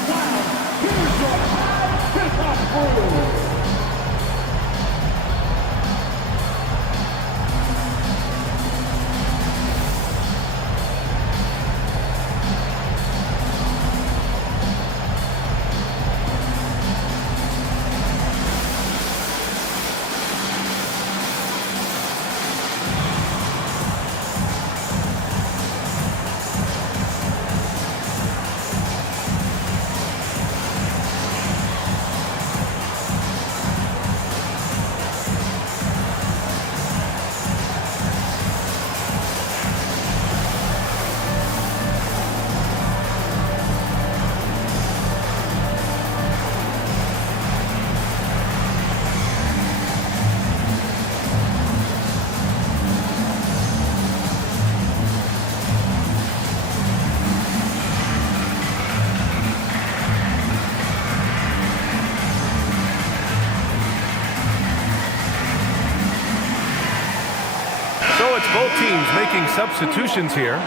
it's both teams making substitutions here.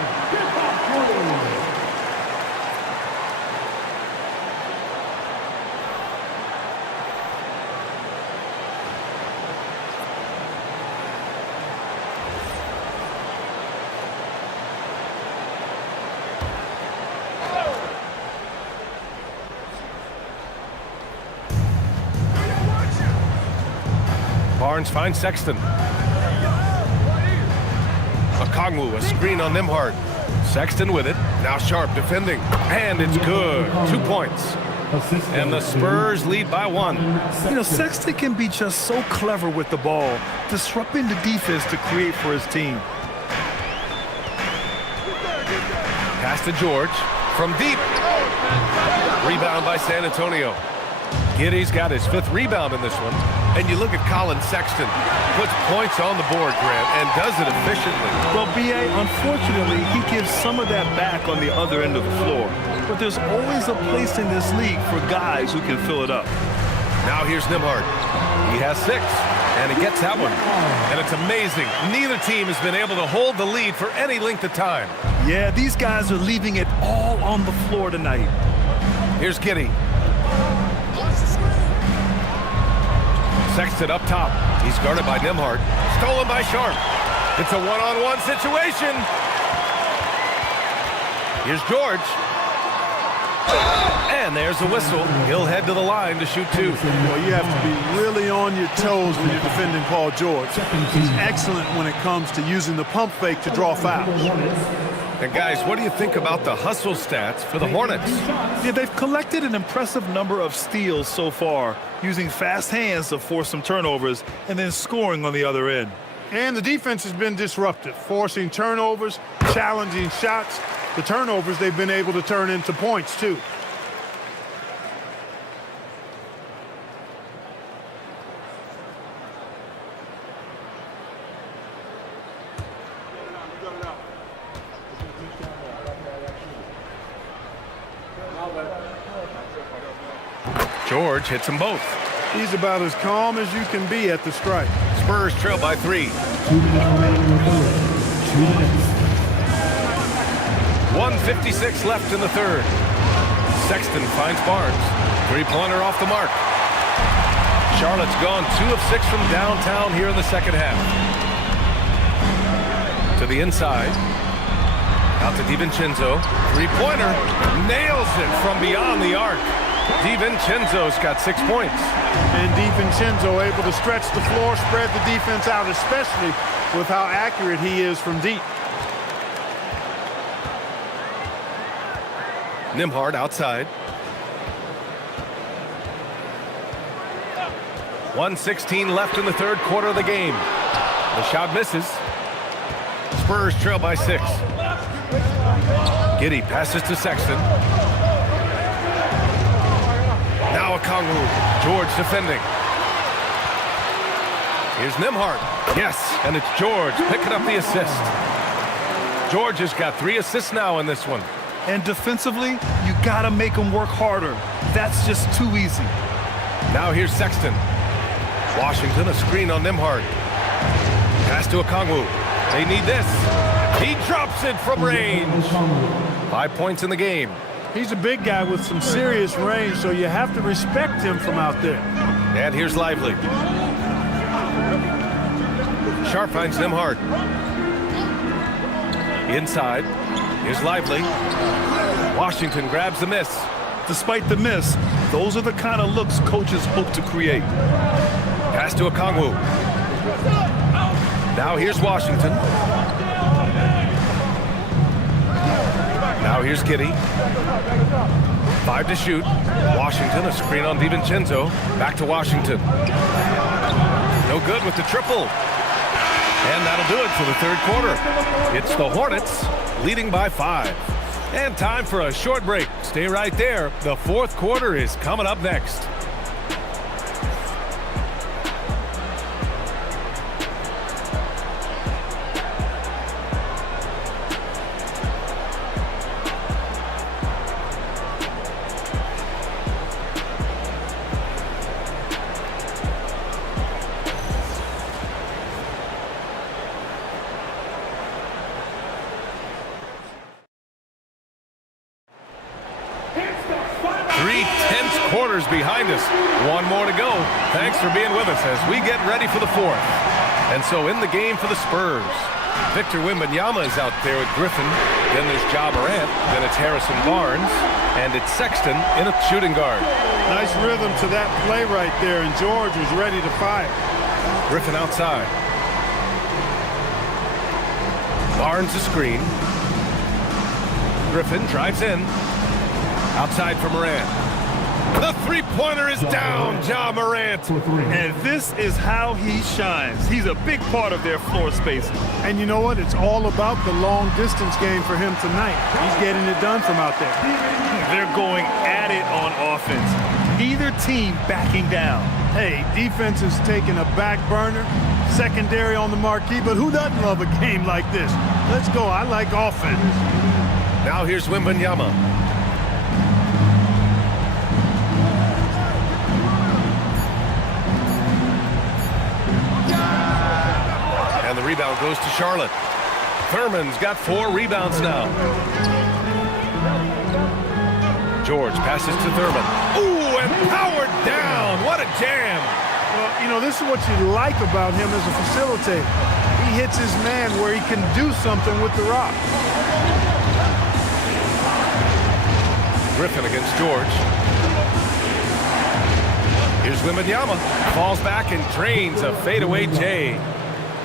Barnes finds Sexton. Okongwu, a screen on Nimhard. Sexton with it. Now Sharp defending. And it's good. 2 points. And the Spurs lead by 1. You know, Sexton can be just so clever with the ball, disrupting the defense to create for his team. Pass to George from deep. Rebound by San Antonio. Giddey's got his 5th rebound in this one. And you look at Colin Sexton. Puts points on the board, Grant, and does it efficiently. Well, B.A., unfortunately, he gives some of that back on the other end of the floor. But there's always a place in this league for guys who can fill it up. Now here's Nimhard. He has 6, and he gets that one. And it's amazing. Neither team has been able to hold the lead for any length of time. Yeah, these guys are leaving it all on the floor tonight. Here's Giddey. Sexton up top. He's guarded by Nimhard. Stolen by Sharp. It's a one-on-one situation. Here's George. And there's a whistle. He'll head to the line to shoot 2. Well, you have to be really on your toes when you're defending Paul George. He's excellent when it comes to using the pump fake to draw fouls. And guys, what do you think about the hustle stats for the Hornets? Yeah, they've collected an impressive number of steals so far, using fast hands to force some turnovers and then scoring on the other end. And the defense has been disruptive, forcing turnovers, challenging shots. The turnovers they've been able to turn into points, too. George hits them both. He's about as calm as you can be at the strike. Spurs trail by 3. 2 minutes remaining in the third. 2 minutes. 1:56 left in the third. Sexton finds Barnes. 3-pointer off the mark. Charlotte's gone 2 of 6 from downtown here in the second half. To the inside. Out to DiVincenzo. 3-pointer. Nails it from beyond the arc. DiVincenzo's got 6 points. And DiVincenzo able to stretch the floor, spread the defense out, especially with how accurate he is from deep. Nimhard outside. 1:16 left in the third quarter of the game. The shot misses. Spurs trail by 6. Giddey passes to Sexton. Now Okongwu. George defending. Here's Nimhard. Yes, and it's George picking up the assist. George has got 3 assists now in this one. And defensively, you gotta make them work harder. That's just too easy. Now here's Sexton. Washington, a screen on Nimhard. Pass to Okongwu. They need this. He drops it from range. 5 points in the game. He's a big guy with some serious range, so you have to respect him from out there. And here's Lively. Sharp finds Nimhard. Inside. Here's Lively. Washington grabs the miss. Despite the miss, those are the kind of looks coaches hope to create. Pass to Okongwu. Now here's Washington. Now here's Giddey. 5 to shoot. Washington, a screen on DiVincenzo. Back to Washington. No good with the triple. And that'll do it for the third quarter. It's the Hornets leading by 5. And time for a short break. Stay right there. The fourth quarter is coming up next. quarter's behind us. One more to go. Thanks for being with us as we get ready for the fourth. And so in the game for the Spurs, Victor Wembanyama is out there with Griffin. Then there's Ja Morant. Then it's Harrison Barnes. And it's Sexton in a shooting guard. Nice rhythm to that play right there, and George was ready to fire. Griffin outside. Barnes a screen. Griffin drives in. Outside for Morant. The three-pointer is down, Ja Morant. And this is how he shines. He's a big part of their floor space. And you know what? It's all about the long-distance game for him tonight. He's getting it done from out there. They're going at it on offense. Neither team backing down. Hey, defense is taking a back burner, secondary on the marquee, but who doesn't love a game like this? Let's go. I like offense. Now here's Wembanyama. And the rebound goes to Charlotte. Thurman's got 4 rebounds now. George passes to Thurman. Ooh, and powered down. What a jam. Well, you know, this is what you like about him as a facilitator. He hits his man where he can do something with the rock. Griffin against George. Here's Wembanyama. Falls back and drains a fadeaway J.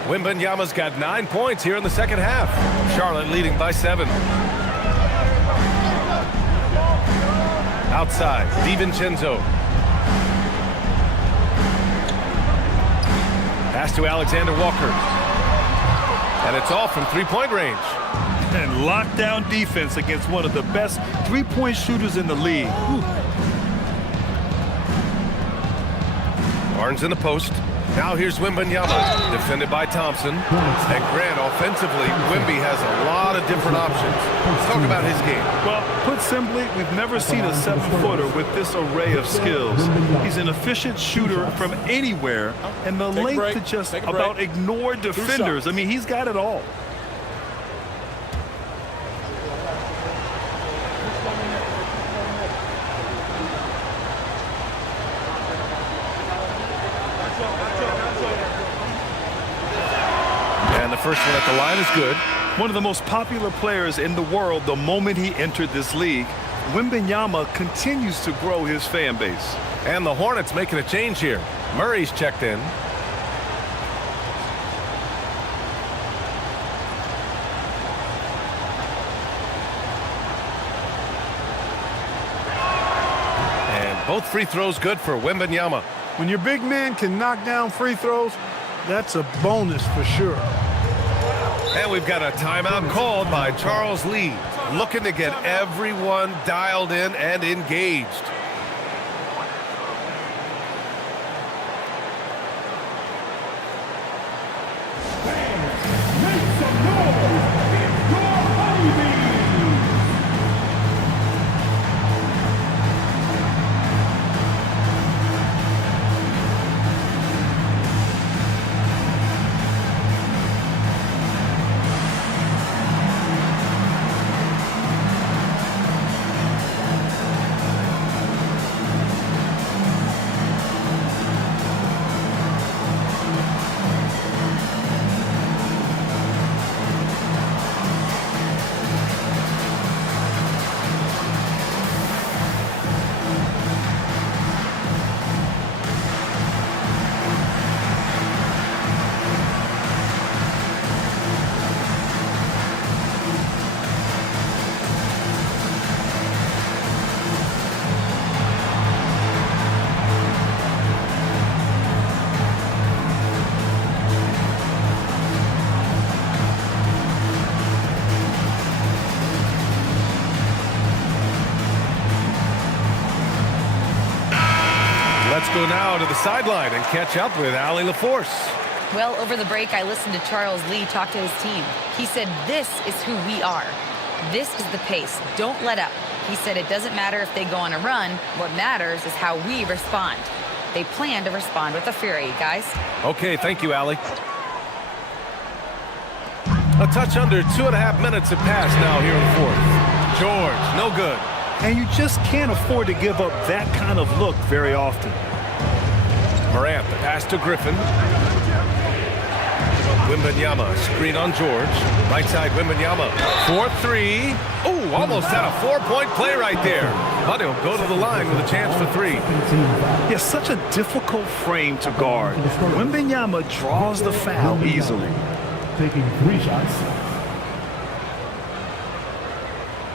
Wembanyama's got 9 points here in the second half. Charlotte leading by 7. Outside, DiVincenzo. Pass to Alexander Walker. And it's off from three-point range. And lockdown defense against one of the best three-point shooters in the league. Whew. Barnes in the post. Now here's Wembanyama, defended by Thompson. And Grant, offensively, Wemby has a lot of different options. Let's talk about his game. Well, put simply, we've never seen a 7-footer with this array of skills. He's an efficient shooter from anywhere, and the length to just about ignore defenders. I mean, he's got it all. And the first one at the line is good. One of the most popular players in the world the moment he entered this league, Wembanyama continues to grow his fan base. And the Hornets making a change here. Murray's checked in. And both free throws good for Wembanyama. When your big man can knock down free throws, that's a bonus for sure. And we've got a timeout called by Charles Lee, looking to get everyone dialed in and engaged. Let's go now to the sideline and catch up with Allie LaForce. Well, over the break, I listened to Charles Lee talk to his team. He said, this is who we are. This is the pace. Don't let up. He said it doesn't matter if they go on a run. What matters is how we respond. They plan to respond with a fury, guys. Okay, thank you, Allie. A touch under 2.5 minutes have passed now here in the fourth. George, no good. And you just can't afford to give up that kind of look very often. Morant, the pass to Griffin. Wembanyama, screen on George. Right side, Wembanyama. 4-3. Oh, almost had a 4-point play right there. But he'll go to the line with a chance for 3. Yeah, such a difficult frame to guard. Wembanyama draws the foul easily. Taking 3 shots.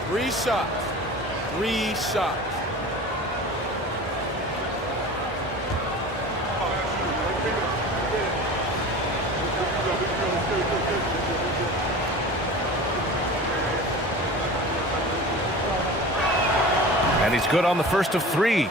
3 shots. 3 shots. And he's good on the first of 3.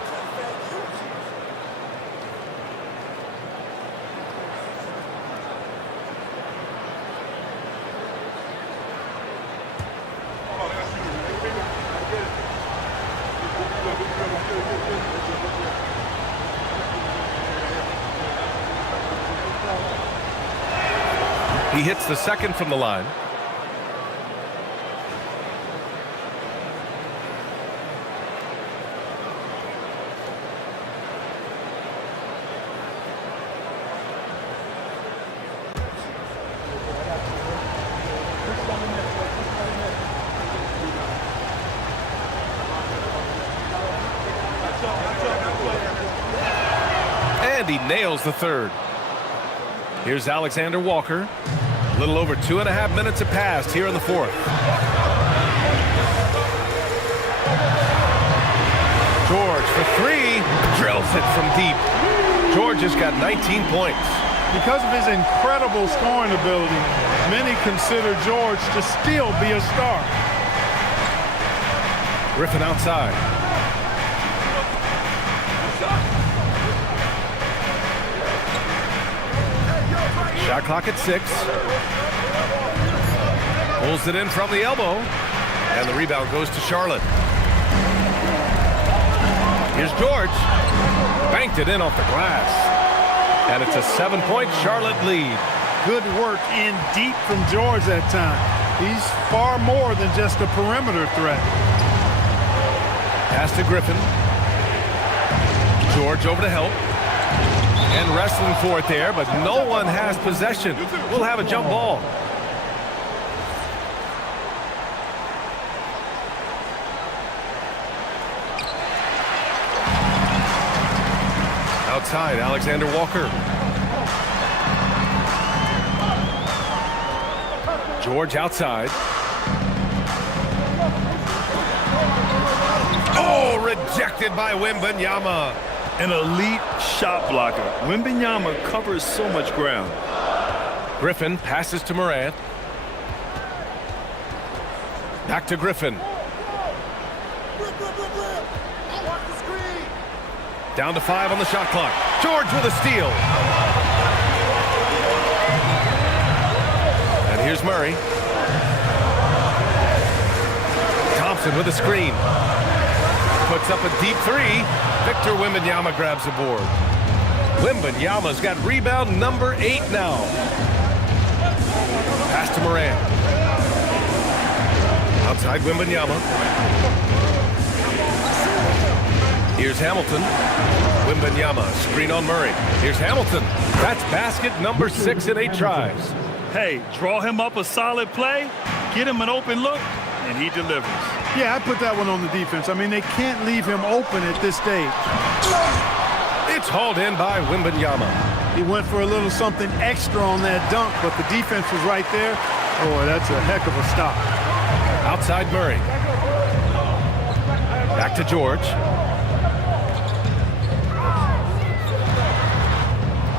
He hits the second from the line. And he nails the third. Here's Alexander Walker. A little over 2.5 minutes have passed here in the fourth. George for 3. Drills it from deep. George has got 19 points. Because of his incredible scoring ability, many consider George to still be a star. Griffin outside. Shot clock at 6. Pulls it in from the elbow. And the rebound goes to Charlotte. Here's George. Banked it in off the glass. And it's a 7-point Charlotte lead. Good work in deep from George that time. He's far more than just a perimeter threat. Pass to Griffin. George over to help. And wrestling for it there, but no one has possession. We'll have a jump ball. Outside, Alexander Walker. George outside. Oh, rejected by Wembanyama. An elite shot blocker. Wembanyama covers so much ground. Griffin passes to Morant. Back to Griffin. Down to 5 on the shot clock. George with a steal. And here's Murray. Thompson with a screen. Puts up a deep 3. Victor Wembanyama grabs the board. Wembanyama's got rebound number 8 now. Pass to Morant. Outside Wembanyama. Here's Hamilton. Wembanyama, screen on Murray. Here's Hamilton. That's basket number 6 in 8 tries. Hey, draw him up a solid play, get him an open look, and he delivers. Yeah, I put that one on the defense. I mean, they can't leave him open at this stage. It's hauled in by Wembanyama. He went for a little something extra on that dunk, but the defense was right there. Boy, that's a heck of a stop. Outside Murray. Back to George.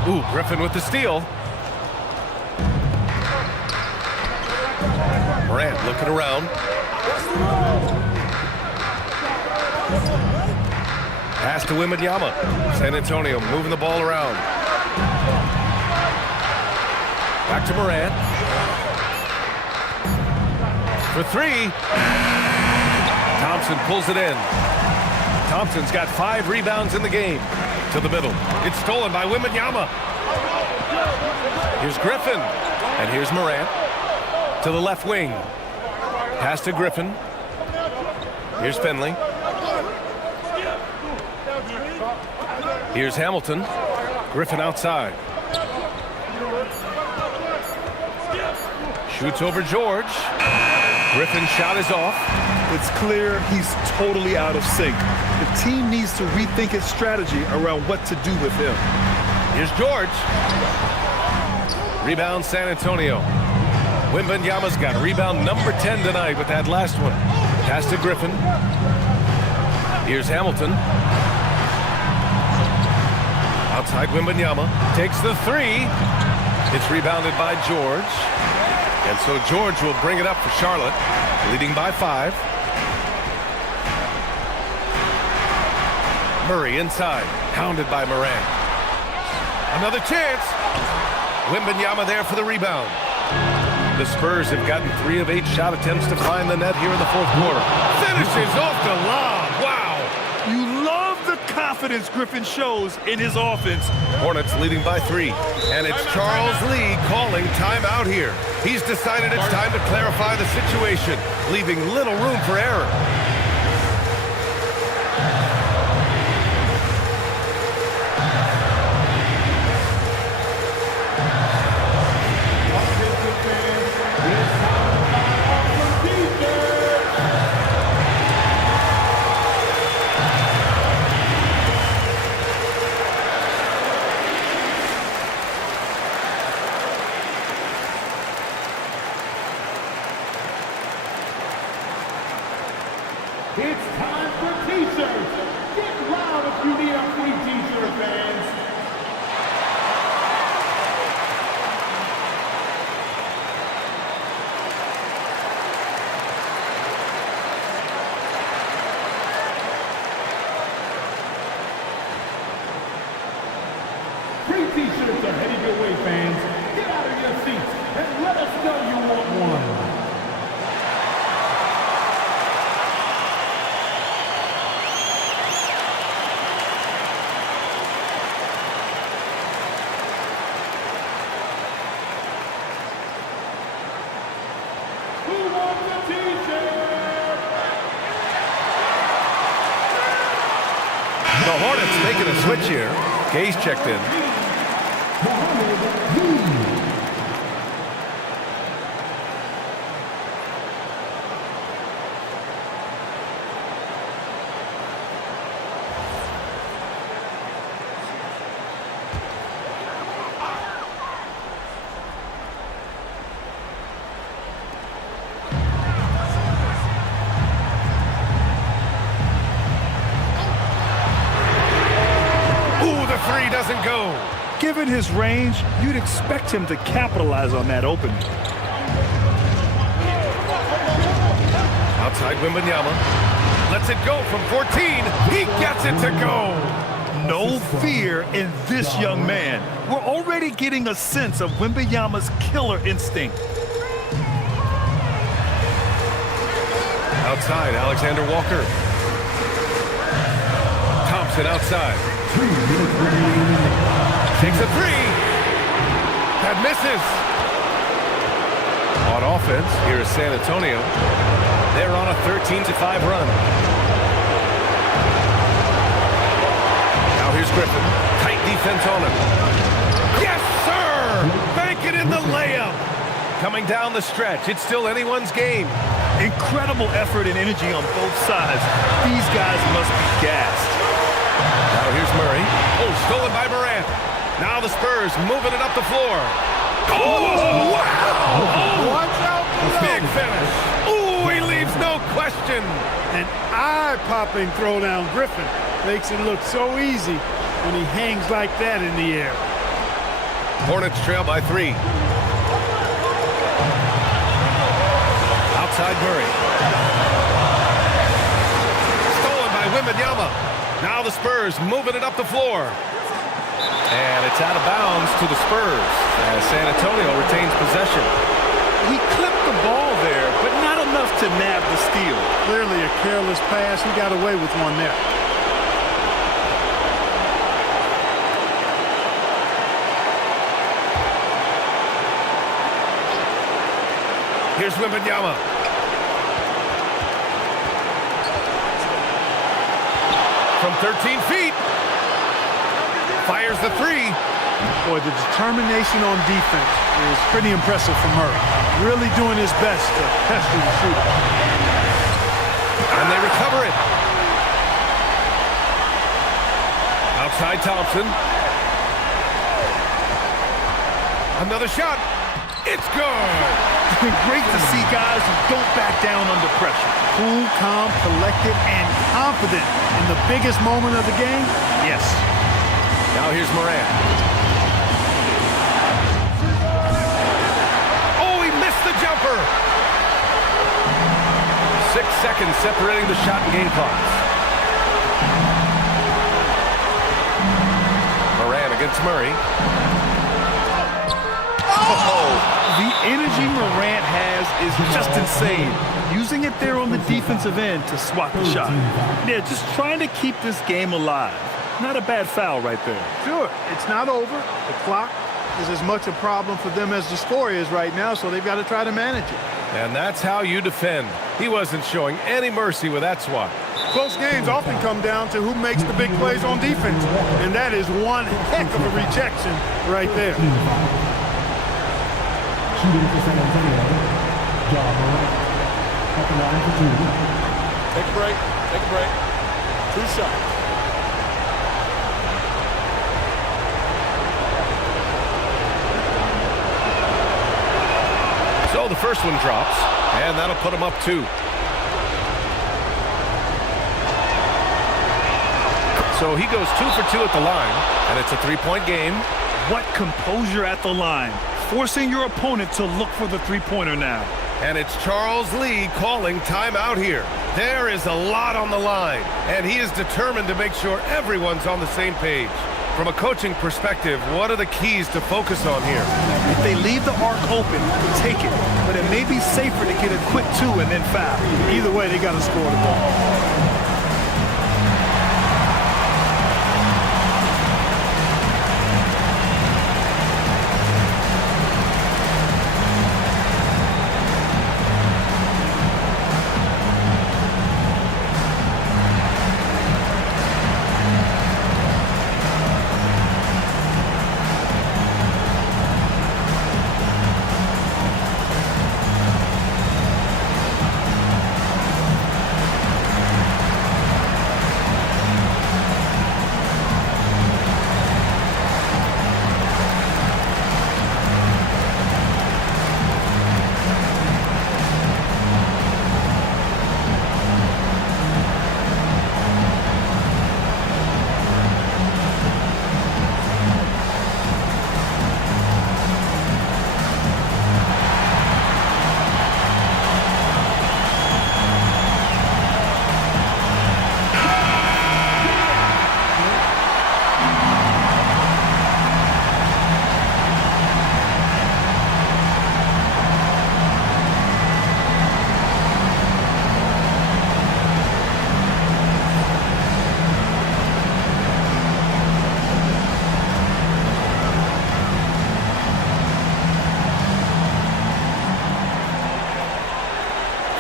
Ooh, Griffin with the steal. Morant looking around. Pass to Wembanyama. San Antonio moving the ball around. Back to Morant. For 3. Thompson pulls it in. Thompson's got 5 rebounds in the game. To the middle. It's stolen by Wembanyama. Here's Griffin. And here's Morant. To the left wing. Pass to Griffin. Here's Finley. Here's Hamilton. Griffin outside. Shoots over George. Griffin's shot is off. It's clear he's totally out of sync. The team needs to rethink its strategy around what to do with him. Here's George. Rebound San Antonio. Wembanyama's got rebound number 10 tonight with that last one. Pass to Griffin. Here's Hamilton. Outside Wembanyama. Takes the three. It's rebounded by George. And so George will bring it up for Charlotte, leading by 5. Murray inside, pounded by Morant. Another chance. Wembanyama there for the rebound. The Spurs have gotten 3 of 8 shot attempts to find the net here in the fourth quarter. Finishes off the lob. Wow. You love the confidence Griffin shows in his offense. Hornets leading by 3. And it's Charles Lee calling timeout here. He's decided it's time to clarify the situation, leaving little room for error. It's time for t-shirts. Get loud if you need a free t-shirt, fans. Free t-shirts are headed your way, fans. Get out of your seats and let us know you want one. The Hornets making a switch here. Gay's checked in. Three doesn't go. Given his range, you'd expect him to capitalize on that opening. Outside Wembanyama. Lets it go from 14. He gets it to go. No fear in this young man. We're already getting a sense of Wembanyama's killer instinct. Outside, Alexander Walker. Thompson outside. Takes a three. That misses. On offense, here is San Antonio. They're on a 13-5 run. Now here's Griffin. Tight defense on him. Yes, sir! Bank it in the layup. Coming down the stretch. It's still anyone's game. Incredible effort and energy on both sides. These guys must be gassed. Now here's Murray. Oh, stolen by Morant. Now the Spurs moving it up the floor. Oh, wow! Watch out below. Big finish. Ooh, he leaves no question. An eye-popping throwdown. Griffin makes it look so easy when he hangs like that in the air. Hornets trail by 3. Outside Murray. Stolen by Wembanyama. Now the Spurs moving it up the floor. And it's out of bounds to the Spurs as San Antonio retains possession. He clipped the ball there, but not enough to nab the steal. Clearly a careless pass. He got away with one there. Here's Wembanyama. From 13 feet. Fires the three. Boy, the determination on defense is pretty impressive from Murray. Really doing his best to pester the shooter. And they recover it. Outside Thompson. Another shot. It's good. Great to see guys who don't back down under pressure. Cool, calm, collected, and confident in the biggest moment of the game. Yes. Now here's Morant. Oh, he missed the jumper. 6 seconds separating the shot and game clocks. Morant against Murray. The energy Morant has is just insane. Using it there on the defensive end to swat the shot. Yeah, just trying to keep this game alive. Not a bad foul right there. Sure, it's not over. The clock is as much a problem for them as the score is right now, so they've got to try to manage it. And that's how you defend. He wasn't showing any mercy with that swat. Close games often come down to who makes the big plays on defense, and that is one heck of a rejection right there. Shooting for San Antonio, Ja Morant. At the line for 2. Take a break. Take a break. 2 shots. So the first one drops, and that'll put him up 2. So he goes 2 for 2 at the line, and it's a 3-point game. What composure at the line. Forcing your opponent to look for the three-pointer now. And it's Charles Lee calling timeout here. There is a lot on the line, and he is determined to make sure everyone's on the same page. From a coaching perspective, what are the keys to focus on here? If they leave the arc open, take it. But it may be safer to get a quick 2 and then foul. Either way, they got to score the ball.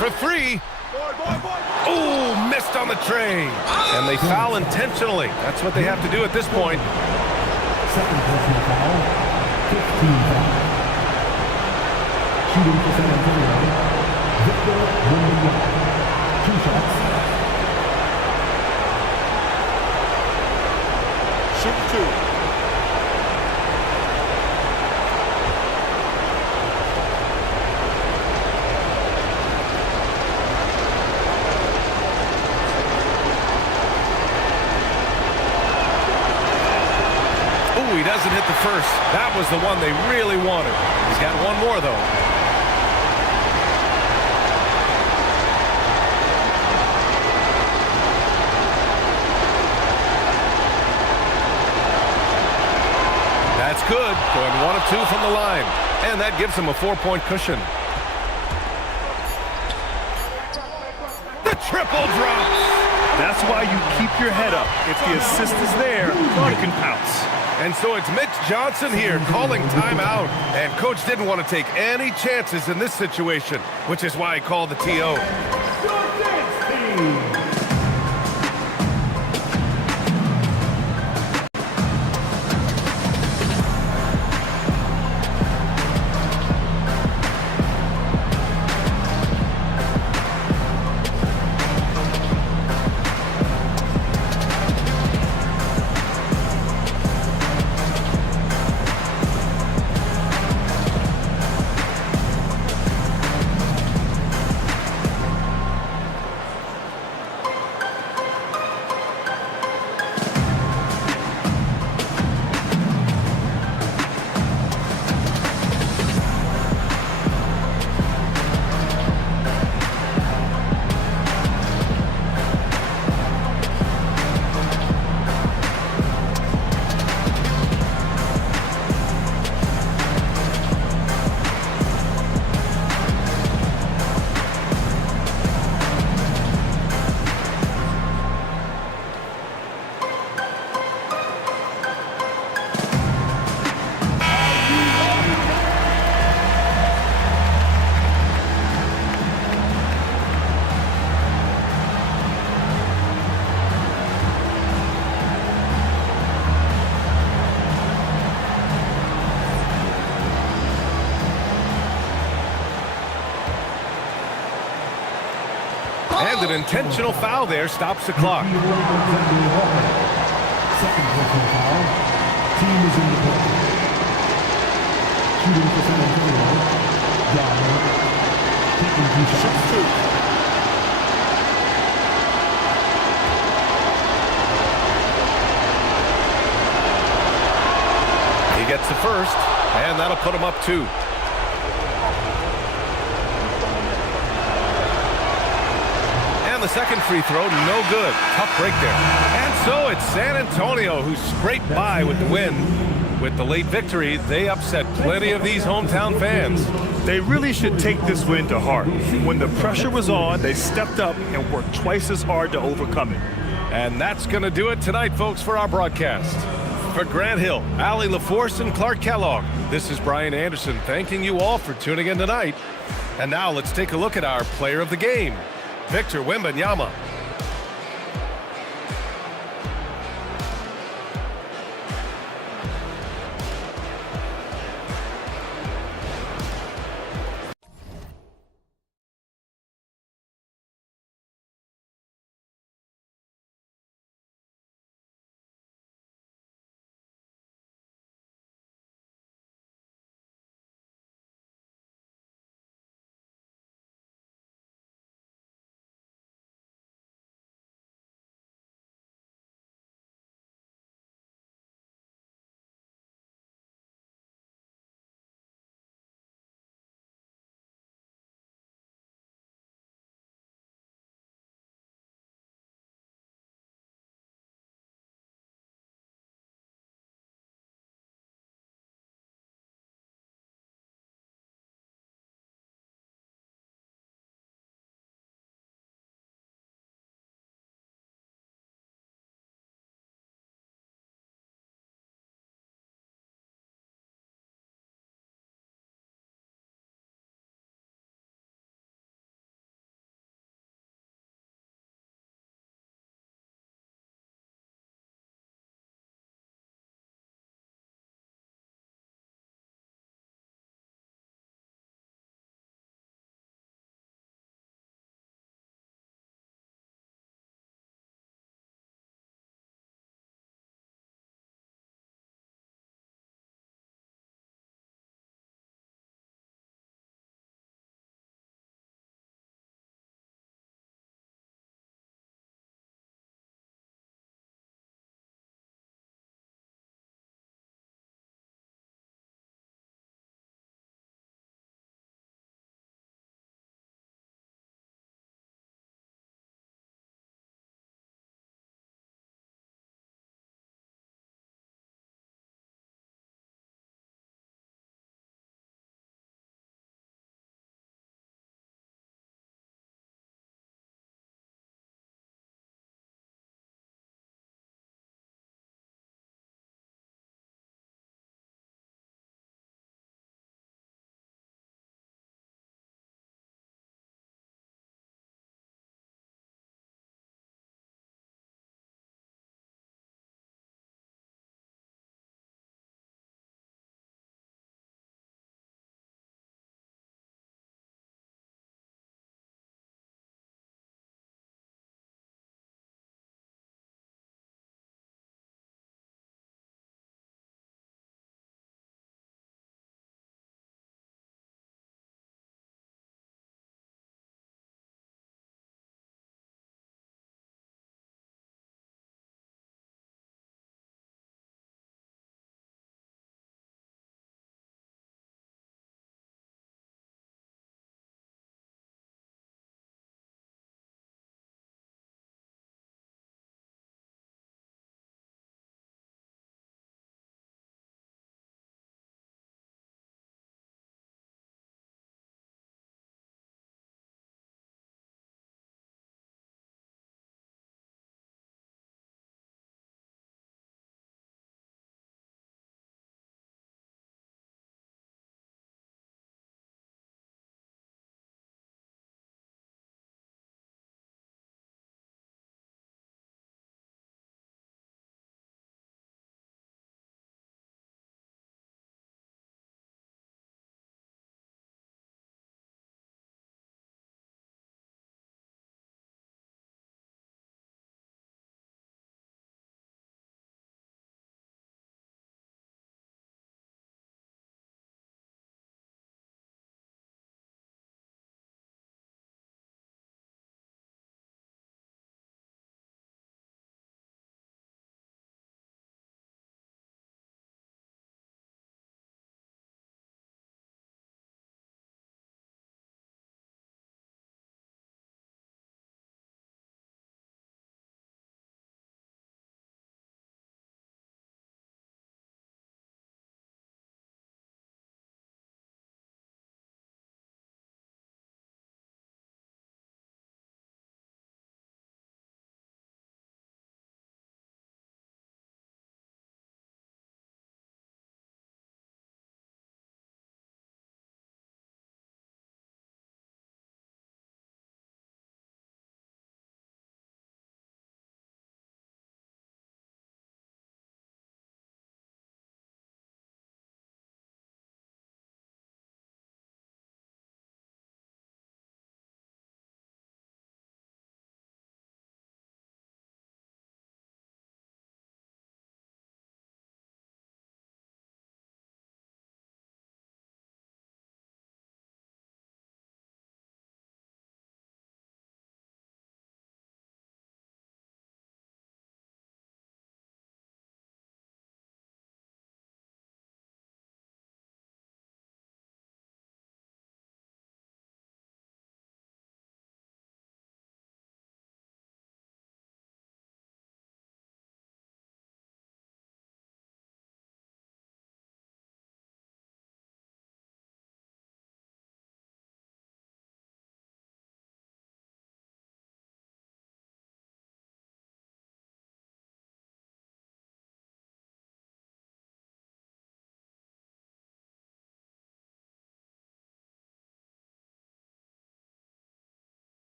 For 3. Oh, missed on the tray. And they foul intentionally. That's what they have to do at this point. Second personal foul. 15 foul. Shooting for San Antonio, Victor Wembanyama. 2 shots. Shoot 2. He doesn't hit the first. That was the one they really wanted. He's got one more, though. That's good. Going 1 of 2 from the line. And that gives him a 4-point cushion. The triple drops. That's why you keep your head up. If the assist is there, you can pounce. And so it's Mitch Johnson here calling timeout. And coach didn't want to take any chances in this situation, which is why he called the TO. And an intentional foul there stops the clock. Second personal foul. Team is in the play. Shooting for San Antonio. John Morant. Taking 2 shots. He gets the first, and that'll put him up 2. And the second free throw, no good. Tough break there. And so it's San Antonio who scraped by with the win. With the late victory, they upset plenty of these hometown fans. They really should take this win to heart. When the pressure was on, they stepped up and worked twice as hard to overcome it. And that's going to do it tonight, folks, for our broadcast. For Grant Hill, Allie LaForce, and Clark Kellogg, this is Brian Anderson thanking you all for tuning in tonight. And now let's take a look at our player of the game, Victor Wembanyama.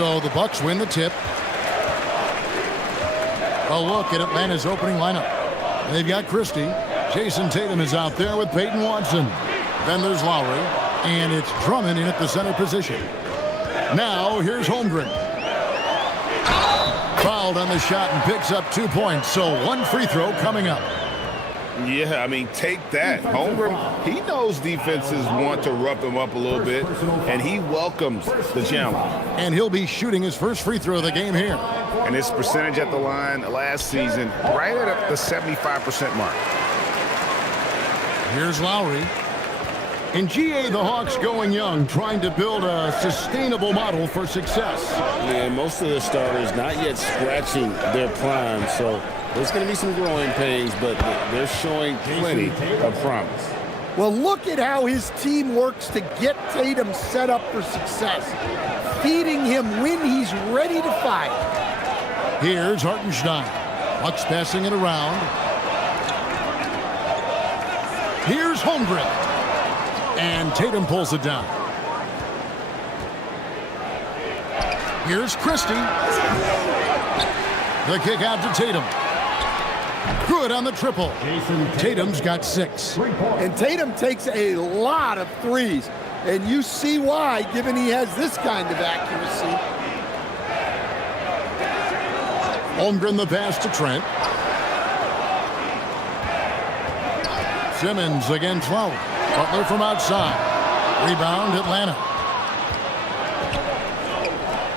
So the Bucks win the tip. A look at Atlanta's opening lineup. They've got Christie. Jason Tatum is out there with Peyton Watson. Then there's Lowry. And it's Drummond in at the center position. Now here's Holmgren. Fouled on the shot and picks up 2 points. So one free throw coming up. Yeah, I mean, take that. Holmgren, he knows defenses want to rough him up a little bit, and he welcomes the challenge. And he'll be shooting his first free throw of the game here. And his percentage at the line last season, right at the 75% mark. Here's Lowry. In GA, the Hawks going young, trying to build a sustainable model for success. Yeah, most of the starters not yet scratching their prime, so there's going to be some growing pains, but they're showing plenty of promise. Well, look at how his team works to get Tatum set up for success, feeding him when he's ready to fight. Here's Hartenstein. Bucks passing it around. Here's Holmgren. And Tatum pulls it down. Here's Christie. The kick out to Tatum. Good on the triple. Tatum's got 6. And Tatum takes a lot of threes. And you see why, given he has this kind of accuracy. Holmgren the pass to Trent. Simmons against Lowry. Butler from outside. Rebound Atlanta.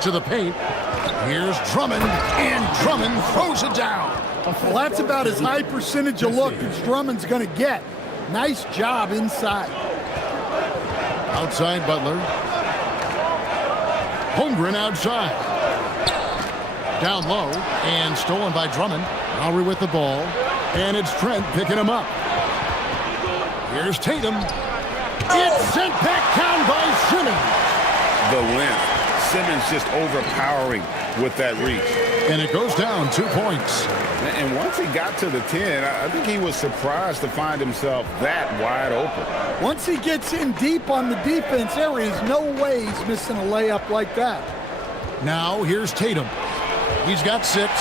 To the paint. Here's Drummond. And Drummond throws it down. Well, that's about as high percentage of look as Drummond's going to get. Nice job inside. Outside Butler. Holmgren outside. Down low. And stolen by Drummond. Lowry with the ball. And it's Trent picking him up. Here's Tatum. It's sent back down by Simmons. The length. Simmons just overpowering with that reach. And it goes down 2 points. And once he got to the 10, I think he was surprised to find himself that wide open. Once he gets in deep on the defense, there is no way he's missing a layup like that. Now here's Tatum. He's got 6.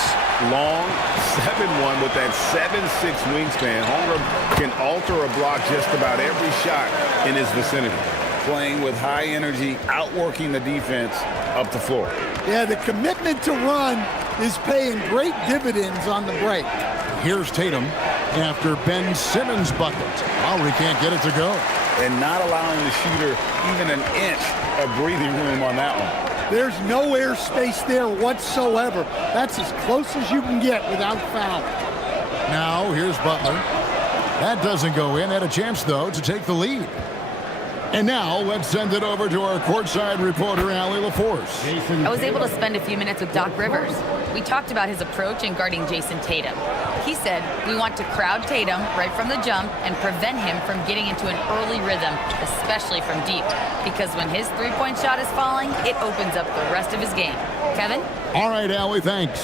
Long 7-1 with that 7'6" wingspan. Holmgren can alter a block just about every shot in his vicinity. Playing with high energy, outworking the defense up the floor. Yeah, the commitment to run is paying great dividends on the break. Here's Tatum after Ben Simmons' bucket. Lowry can't get it to go. And not allowing the shooter even an inch of breathing room on that one. There's no air space there whatsoever. That's as close as you can get without foul. Now here's Butler. That doesn't go in. Had a chance, though, to take the lead. And now let's send it over to our courtside reporter, Allie LaForce. I was able to spend a few minutes with Doc Rivers. We talked about his approach in guarding Jason Tatum. He said, we want to crowd Tatum right from the jump and prevent him from getting into an early rhythm, especially from deep. Because when his three-point shot is falling, it opens up the rest of his game. Kevin? All right, Allie, thanks.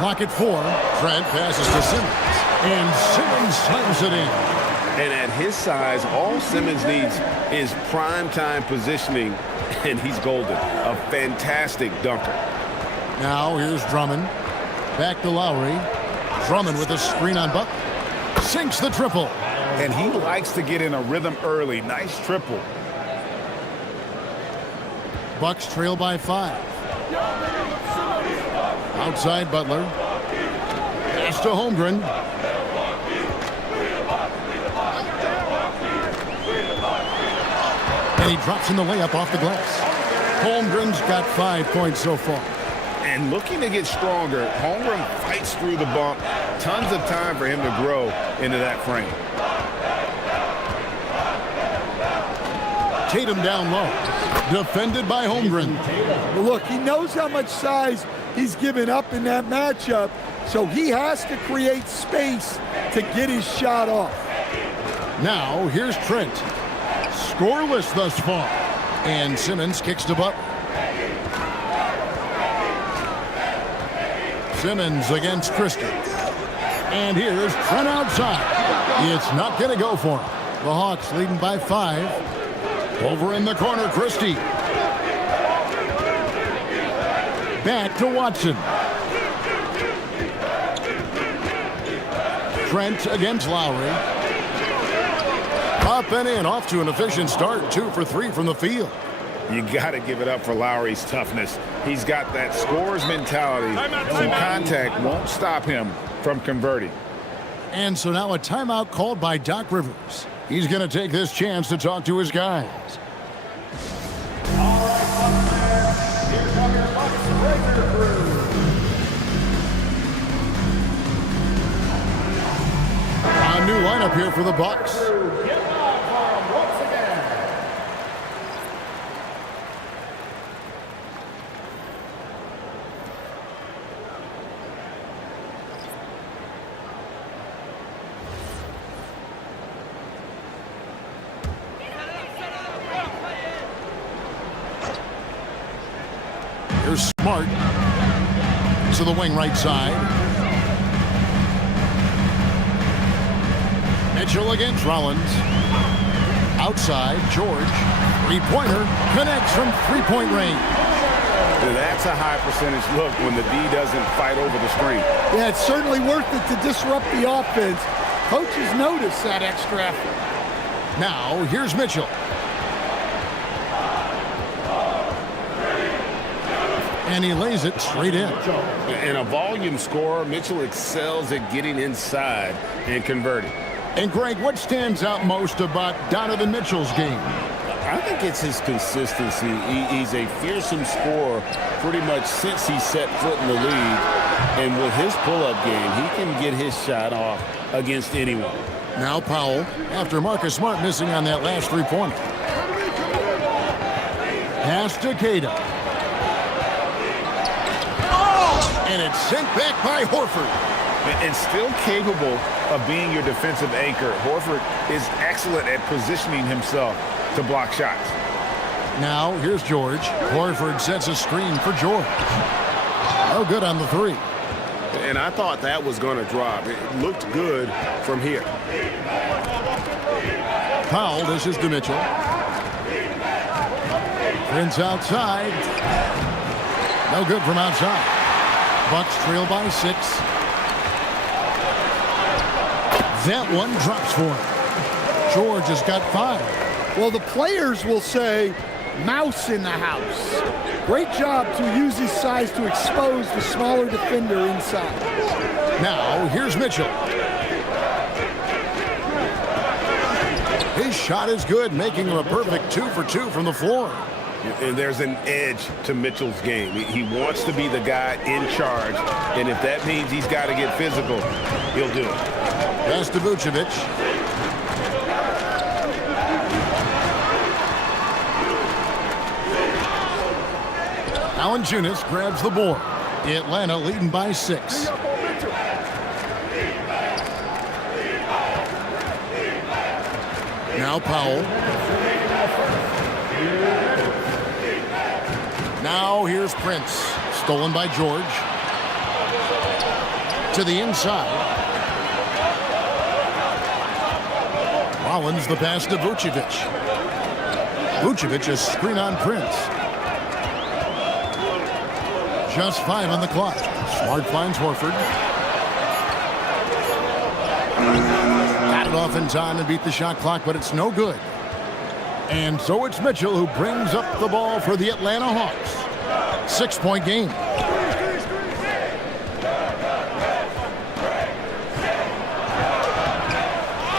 Clock at 4. Trent passes to Simmons. And Simmons slams it in. And at his size, all Simmons needs is prime-time positioning, and he's golden. A fantastic dunker. Now here's Drummond. Back to Lowry. Drummond with a screen on Butler. Sinks the triple. And he likes to get in a rhythm early. Nice triple. Bucks trail by 5. Outside Butler. Pass to Holmgren. And he drops in the layup off the glass. Holmgren's got 5 points so far. And looking to get stronger, Holmgren fights through the bump. Tons of time for him to grow into that frame. Tatum down low. Defended by Holmgren. Well, look, he knows how much size he's given up in that matchup, so he has to create space to get his shot off. Now here's Trent. Scoreless thus far. And Simmons kicks to Butler. Simmons against Christie. And here's Trent outside. It's not going to go for him. The Hawks leading by 5. Over in the corner, Christie. Back to Watson. Trent against Lowry. Up and in, off to an efficient start. 2 for 3 from the field. You got to give it up for Lowry's toughness. He's got that scorer's mentality. Some contact won't stop him from converting. And so now a timeout called by Doc Rivers. He's going to take this chance to talk to his guys. All right, Bucks fans, here come your Bucks breaker crew. A new lineup here for the Bucks. Get loud for 'em once again. Here's Smart to the wing right side. Mitchell against Rollins. Outside, George. Three-pointer connects from three-point range. That's a high percentage look when the D doesn't fight over the screen. Yeah, it's certainly worth it to disrupt the offense. Coaches notice that extra effort. Now, here's Mitchell. And he lays it straight in. And a volume scorer, Mitchell excels at getting inside and converting. And Greg, what stands out most about Donovan Mitchell's game? I think it's his consistency. He's a fearsome scorer pretty much since he set foot in the league. And with his pull-up game, he can get his shot off against anyone. Now Powell, after Marcus Smart missing on that last three-pointer. Pass to Queta. And it's sent back by Horford. And still capable of being your defensive anchor. Horford is excellent at positioning himself to block shots. Now, here's George. Horford sets a screen for George. No good on the three. And I thought that was going to drop. It looked good from here. Powell dishes to Mitchell. Prince outside. No good from outside. Bucks trail by 6. That one drops for him. George has got 5. Well, the players will say, mouse in the house. Great job to use his size to expose the smaller defender inside. Now, here's Mitchell. His shot is good, making him a perfect 2 for 2 from the floor. And there's an edge to Mitchell's game. He wants to be the guy in charge, and if that means he's got to get physical, he'll do it. Pass to Vucevic. Valanciunas grabs the board. Atlanta leading by 6. Now Powell. Now here's Prince. Stolen by George. To the inside. Rollins the pass to Vucevic. Vucevic a screen on Prince. Just 5 on the clock. Smart finds Horford. Got it off in time and beat the shot clock, but it's no good. And so it's Mitchell who brings up the ball for the Atlanta Hawks. 6-point game.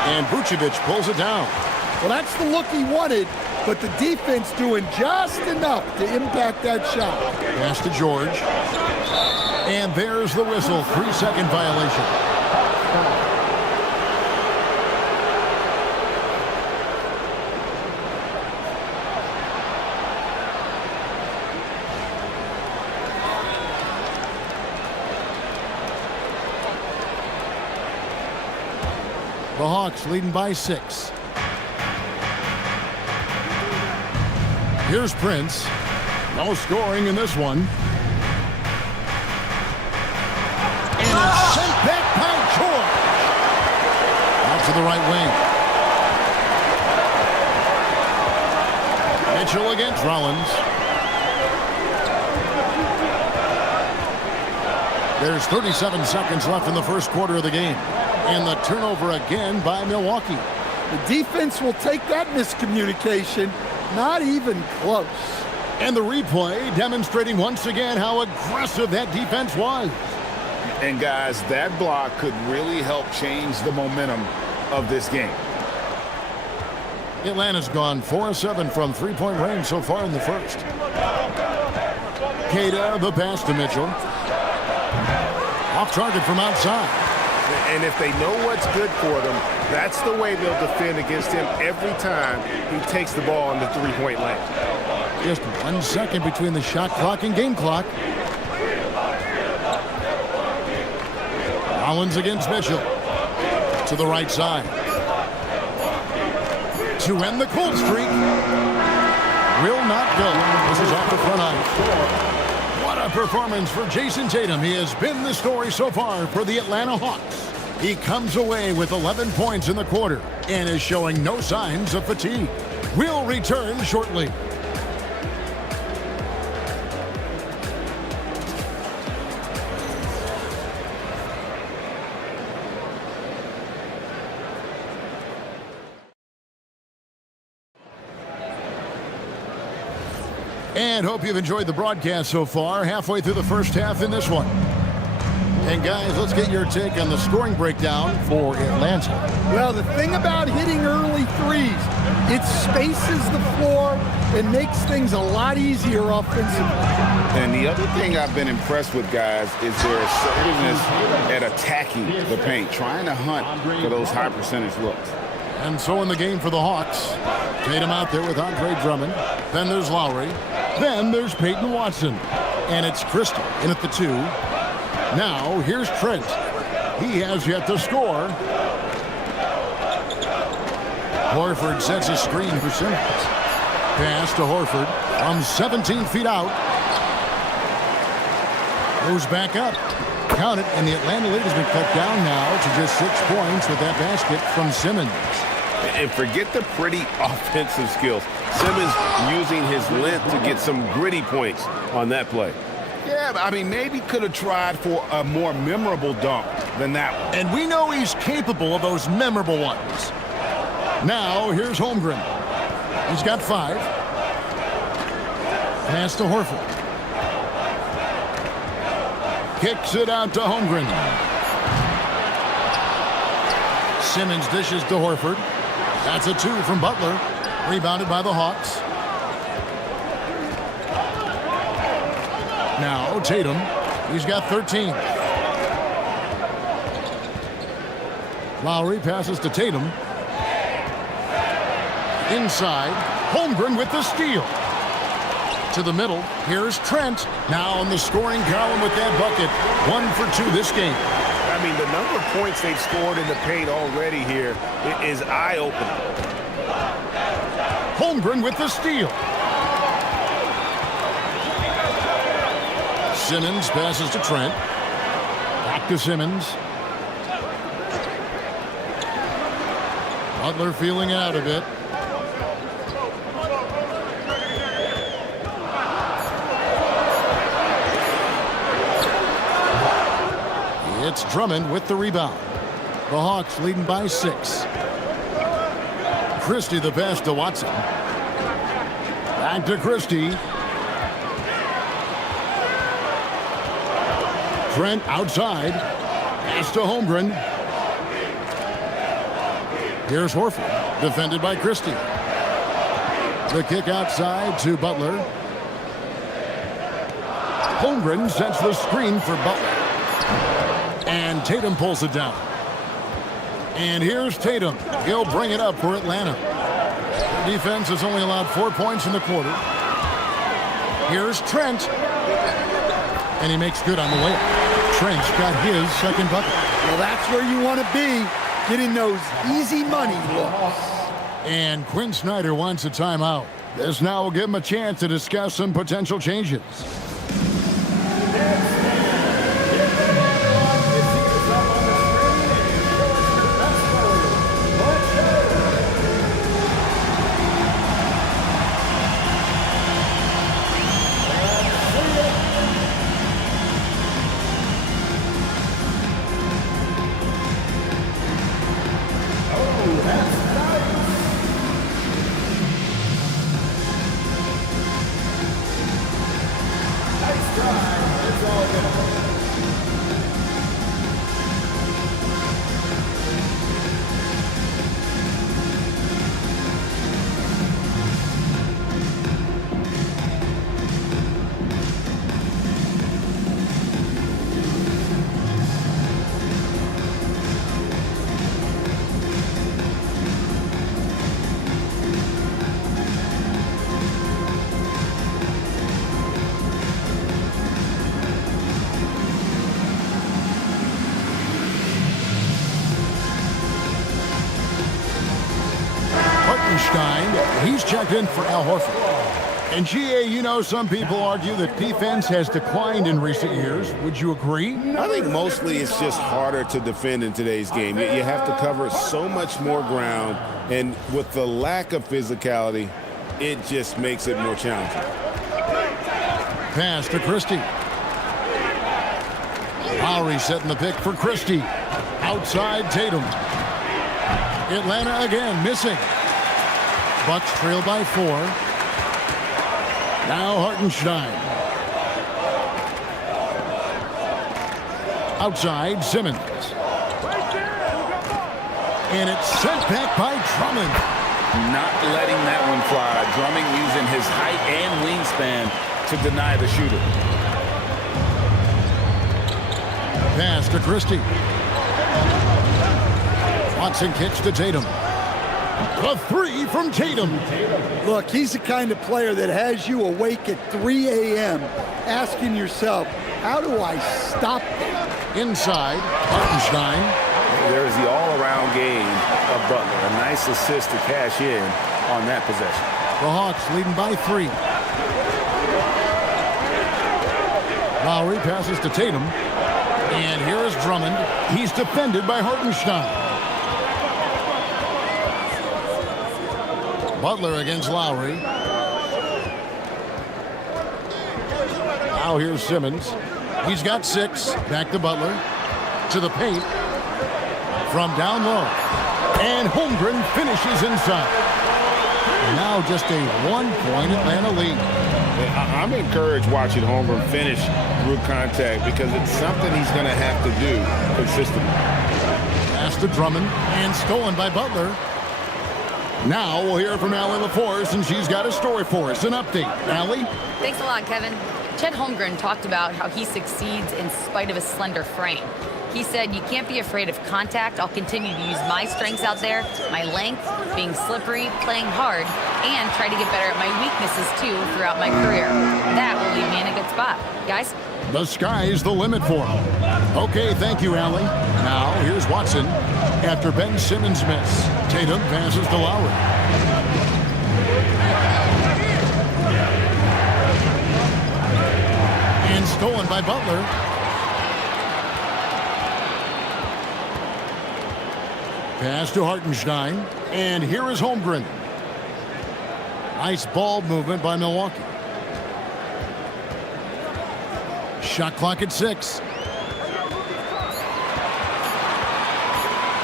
And Vucevic pulls it down. Well, that's the look he wanted, but the defense doing just enough to impact that shot. Pass to George. And there's the whistle. 3-second violation. The Hawks leading by 6. Here's Prince. No scoring in this one. And it's sent back by George. Out to the right wing. Mitchell against Rollins. There's 37 seconds left in the first quarter of the game. And the turnover again by Milwaukee. The defense will take that miscommunication. Not even close. And the replay demonstrating once again how aggressive that defense was. And guys, that block could really help change the momentum of this game. Atlanta's gone 4-7 from three-point range so far in the first. Queta, the pass to Mitchell. Off target from outside. And if they know what's good for them, that's the way they'll defend against him every time he takes the ball in the three-point lane. Just 1 second between the shot clock and game clock. Rollins against Mitchell. To the right side. To end the cold streak. Will not go. This is off the front ice. What a performance for Jason Tatum. He has been the story so far for the Atlanta Hawks. He comes away with 11 points in the quarter and is showing no signs of fatigue. We'll return shortly. And hope you've enjoyed the broadcast so far. Halfway through the first half in this one. And guys, let's get your take on the scoring breakdown for Atlanta. Well, the thing about hitting early threes, it spaces the floor and makes things a lot easier offensively. And the other thing I've been impressed with, guys, is their assertiveness at attacking the paint, trying to hunt for those high percentage looks. And so in the game for the Hawks, Tatum out there with Andre Drummond. Then there's Lowry. Then there's Peyton Watson. And it's Christie in at the 2. Now, here's Trent. He has yet to score. Horford sets a screen for Simmons. Pass to Horford from 17 feet out. Goes back up. Count it, and the Atlanta lead has been cut down now to just 6 points with that basket from Simmons. And forget the pretty offensive skills. Simmons using his length to get some gritty points on that play. Yeah, I mean, maybe could have tried for a more memorable dunk than that one. And we know he's capable of those memorable ones. Now, here's Holmgren. He's got 5. Pass to Horford. Kicks it out to Holmgren. Simmons dishes to Horford. That's a 2 from Butler. Rebounded by the Hawks. Now Tatum. He's got 13. Lowry passes to Tatum. Inside. Holmgren with the steal. To the middle. Here's Trent. Now on the scoring column with that bucket. 1 for 2 this game. I mean, the number of points they've scored in the paint already here is eye-opening. Holmgren with the steal. Simmons passes to Trent. Back to Simmons. Butler feeling it out a bit. It's Drummond with the rebound. The Hawks leading by 6. Christie the pass to Watson. Back to Christie. Trent outside. Pass to Holmgren. Here's Horford. Defended by Christie. The kick outside to Butler. Holmgren sets the screen for Butler. And Tatum pulls it down. And here's Tatum. He'll bring it up for Atlanta. The defense has only allowed 4 points in the quarter. Here's Trent. And he makes good on the layup. Trent's got his second bucket. Well, that's where you want to be, getting those easy money looks. And Quinn Snyder wants a timeout. This now will give him a chance to discuss some potential changes. He's checked in for Al Horford. And GA, you know, some people argue that defense has declined in recent years. Would you agree? I think mostly it's just harder to defend in today's game. You have to cover so much more ground, and with the lack of physicality, it just makes it more challenging. Pass to Christie. Lowry setting the pick for Christie. Outside Tatum. Atlanta again missing. Bucks trail by 4. Now Hartenstein. Outside Simmons. And it's sent back by Drummond. Not letting that one fly. Drummond using his height and wingspan to deny the shooter. Pass to Christie. Watson kicks to Tatum. A 3 from Tatum. Look, he's the kind of player that has you awake at 3 a.m. asking yourself, how do I stop them? Inside, Hartenstein. There's the all-around game of Butler. A nice assist to cash in on that possession. The Hawks leading by 3. Lowry passes to Tatum. And here is Drummond. He's defended by Hartenstein. Butler against Lowry. Now here's Simmons. He's got 6. Back to Butler. To the paint. From down low. And Holmgren finishes inside. Now just a 1-point Atlanta lead. I'm encouraged watching Holmgren finish through contact because it's something he's going to have to do consistently. Pass to Drummond. And stolen by Butler. Now we'll hear from Allie LaForce, and she's got a story for us. An update. Allie? Thanks a lot, Kevin. Chet Holmgren talked about how he succeeds in spite of a slender frame. He said, you can't be afraid of contact. I'll continue to use my strengths out there, my length, being slippery, playing hard, and try to get better at my weaknesses, too, throughout my career. That will leave me in a good spot. Guys? The sky's the limit for him. Okay, thank you, Allie. Now, here's Watson. After Ben Simmons' miss, Tatum passes to Lowry. And stolen by Butler. Pass to Hartenstein. And here is Holmgren. Nice ball movement by Milwaukee. Shot clock at 6.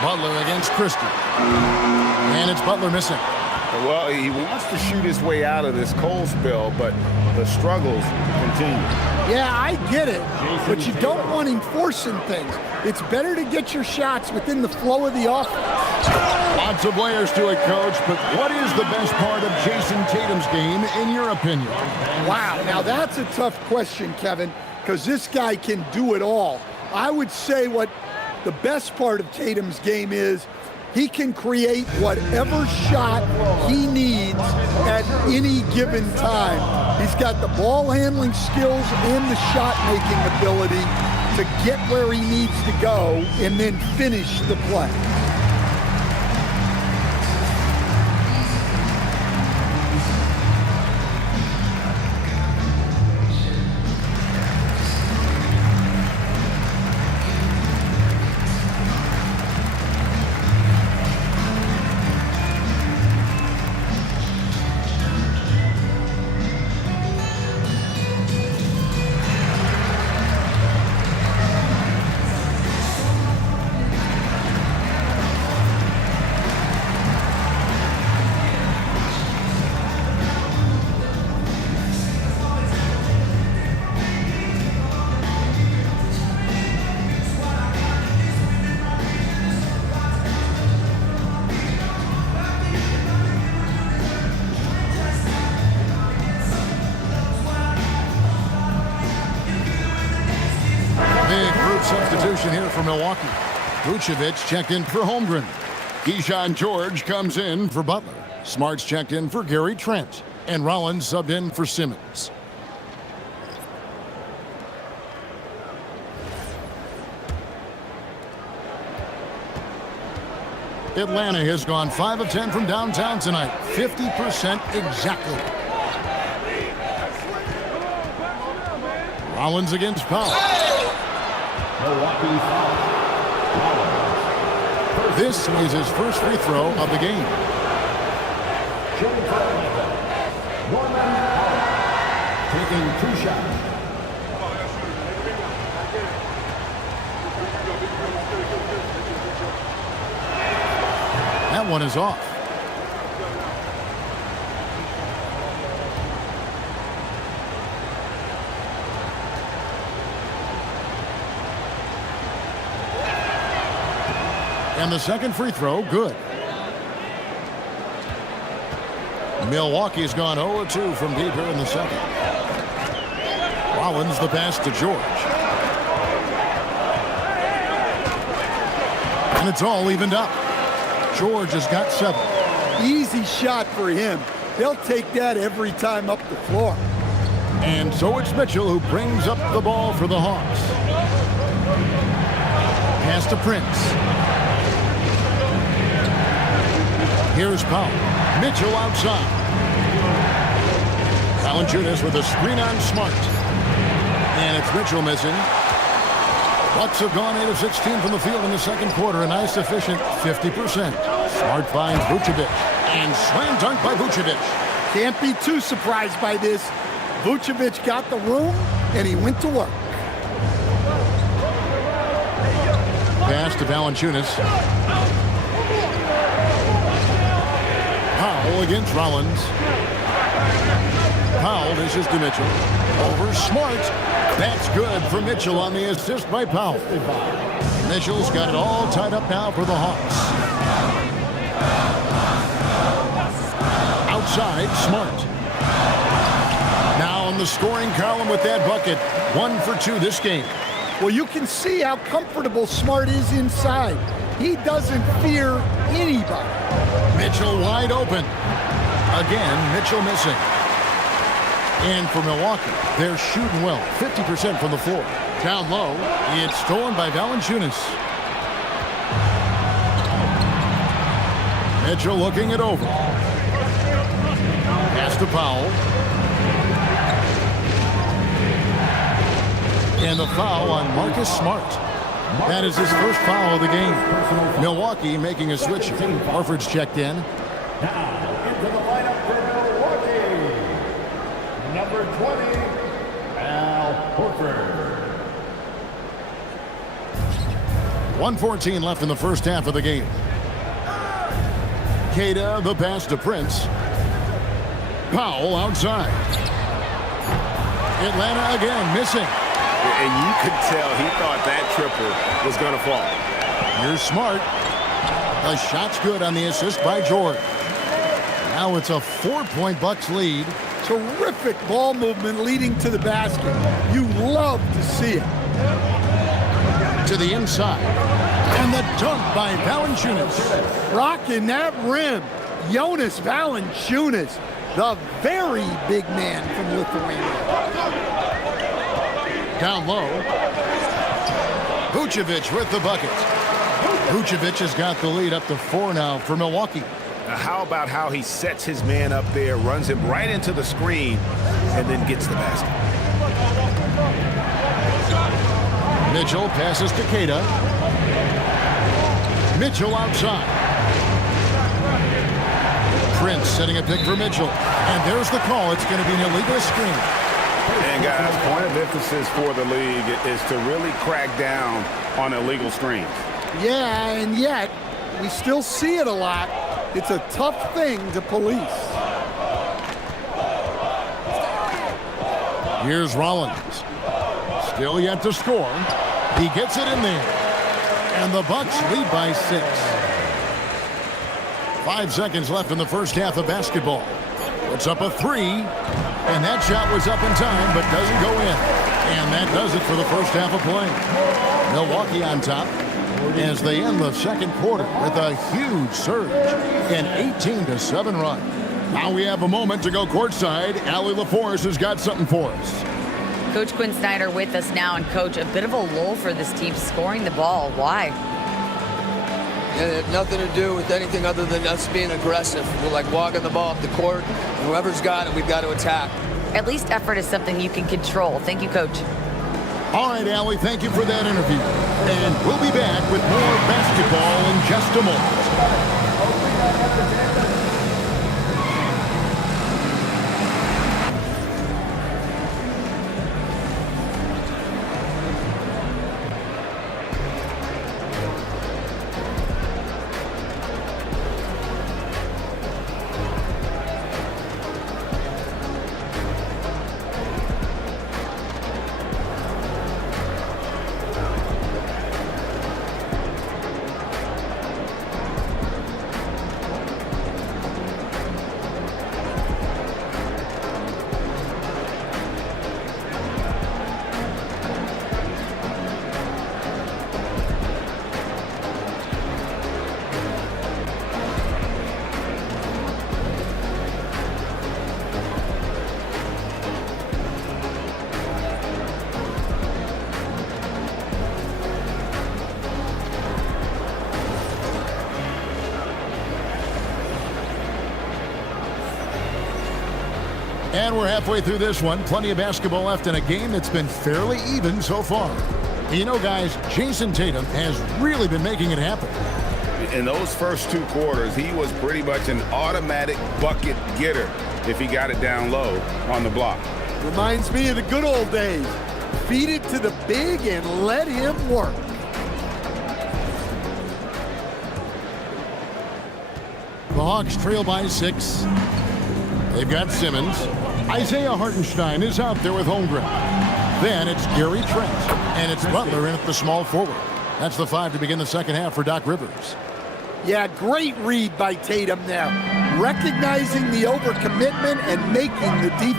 Butler against Christie. And it's Butler missing. Well, he wants to shoot his way out of this cold spell, but the struggles continue. Yeah, I get it, but you don't want him forcing things. It's better to get your shots within the flow of the offense. Lots of layers to it, Coach, but what is the best part of Jason Tatum's game, in your opinion? Wow, now that's a tough question, Kevin, because this guy can do it all. I would say what the best part of Tatum's game is he can create whatever shot he needs at any given time. He's got the ball handling skills and the shot making ability to get where he needs to go and then finish the play. Substitution here for Milwaukee. Vucevic checked in for Holmgren. Keyshawn George comes in for Butler. Smart's checked in for Gary Trent. And Rollins subbed in for Simmons. Atlanta has gone 5 of 10 from downtown tonight. 50% exactly. Rollins against Powell. This is his first free throw of the game. Taking 2 shots. That one is off. And the second free throw, good. Milwaukee's gone 0-2 from deep here in the second. Rollins the pass to George. And it's all evened up. George has got 7. Easy shot for him. They'll take that every time up the floor. And so it's Mitchell who brings up the ball for the Hawks. Pass to Prince. Here's Powell. Mitchell outside. Valanciunas with a screen on Smart. And it's Mitchell missing. Bucks have gone 8 of 16 from the field in the second quarter. A nice efficient 50%. Smart finds Vucevic. And slam dunk by Vucevic. Can't be too surprised by this. Vucevic got the room, and he went to work. Pass to Valanciunas. Powell against Rollins. Powell dishes to Mitchell. Over Smart. That's good for Mitchell on the assist by Powell. Mitchell's got it all tied up now for the Hawks. Outside, Smart. Now on the scoring column with that bucket. 1 for 2 this game. Well, you can see how comfortable Smart is inside. He doesn't fear anybody. Mitchell wide open. Again, Mitchell missing. And for Milwaukee, they're shooting well. 50% from the floor. Down low, it's stolen by Valanciunas. Mitchell looking it over. Pass to Powell. And the foul on Marcus Smart. That is his first foul of the game. Milwaukee making a switch. Horford's checked in. Now into the lineup for Milwaukee. Number 20, Al Horford. 1:14 left in the first half of the game. Queta, the pass to Prince. Powell outside. Atlanta again missing. And you could tell he thought that triple was going to fall. Here's Smart. The shot's good on the assist by George. Now it's a 4-point Bucks lead. Terrific ball movement leading to the basket. You love to see it. To the inside. And the dunk by Valanciunas. Rocking that rim. Jonas Valanciunas, the very big man from Lithuania. Down low. Vucevic with the bucket. Vucevic has got the lead up to 4 now for Milwaukee. Now how about how he sets his man up there, runs him right into the screen, and then gets the basket. Mitchell passes to Queta. Mitchell outside. Prince setting a pick for Mitchell. And there's the call. It's going to be an illegal screen. And guys, point of emphasis for the league is to really crack down on illegal screens. Yeah, and yet we still see it a lot. It's a tough thing to police. Here's Rollins. Still yet to score. He gets it in there. And the Bucks lead by 6. 5 seconds left in the first half of basketball. Puts up a 3. And that shot was up in time, but doesn't go in. And that does it for the first half of play. Milwaukee on top as they end the second quarter with a huge surge. An 18-7 run. Now we have a moment to go courtside. Allie LaForce has got something for us. Coach Quinn Snyder with us now. And, Coach, a bit of a lull for this team scoring the ball. Why? and it had nothing to do with anything other than us being aggressive. We're like walking the ball up the court. Whoever's got it, we've got to attack. At least effort is something you can control. Thank you, Coach. All right, Allie, thank you for that interview. And we'll be back with more basketball in just a moment. And we're halfway through this one. Plenty of basketball left in a game that's been fairly even so far. You know, guys, Jason Tatum has really been making it happen. In those first 2 quarters, he was pretty much an automatic bucket getter if he got it down low on the block. Reminds me of the good old days. Feed it to the big and let him work. The Hawks trail by 6. They've got Simmons. Isaiah Hartenstein is out there with home ground. Then it's Gary Trent, and it's Butler in at the small forward. That's the 5 to begin the second half for Doc Rivers. Yeah, great read by Tatum there. Recognizing the overcommitment and making the defense.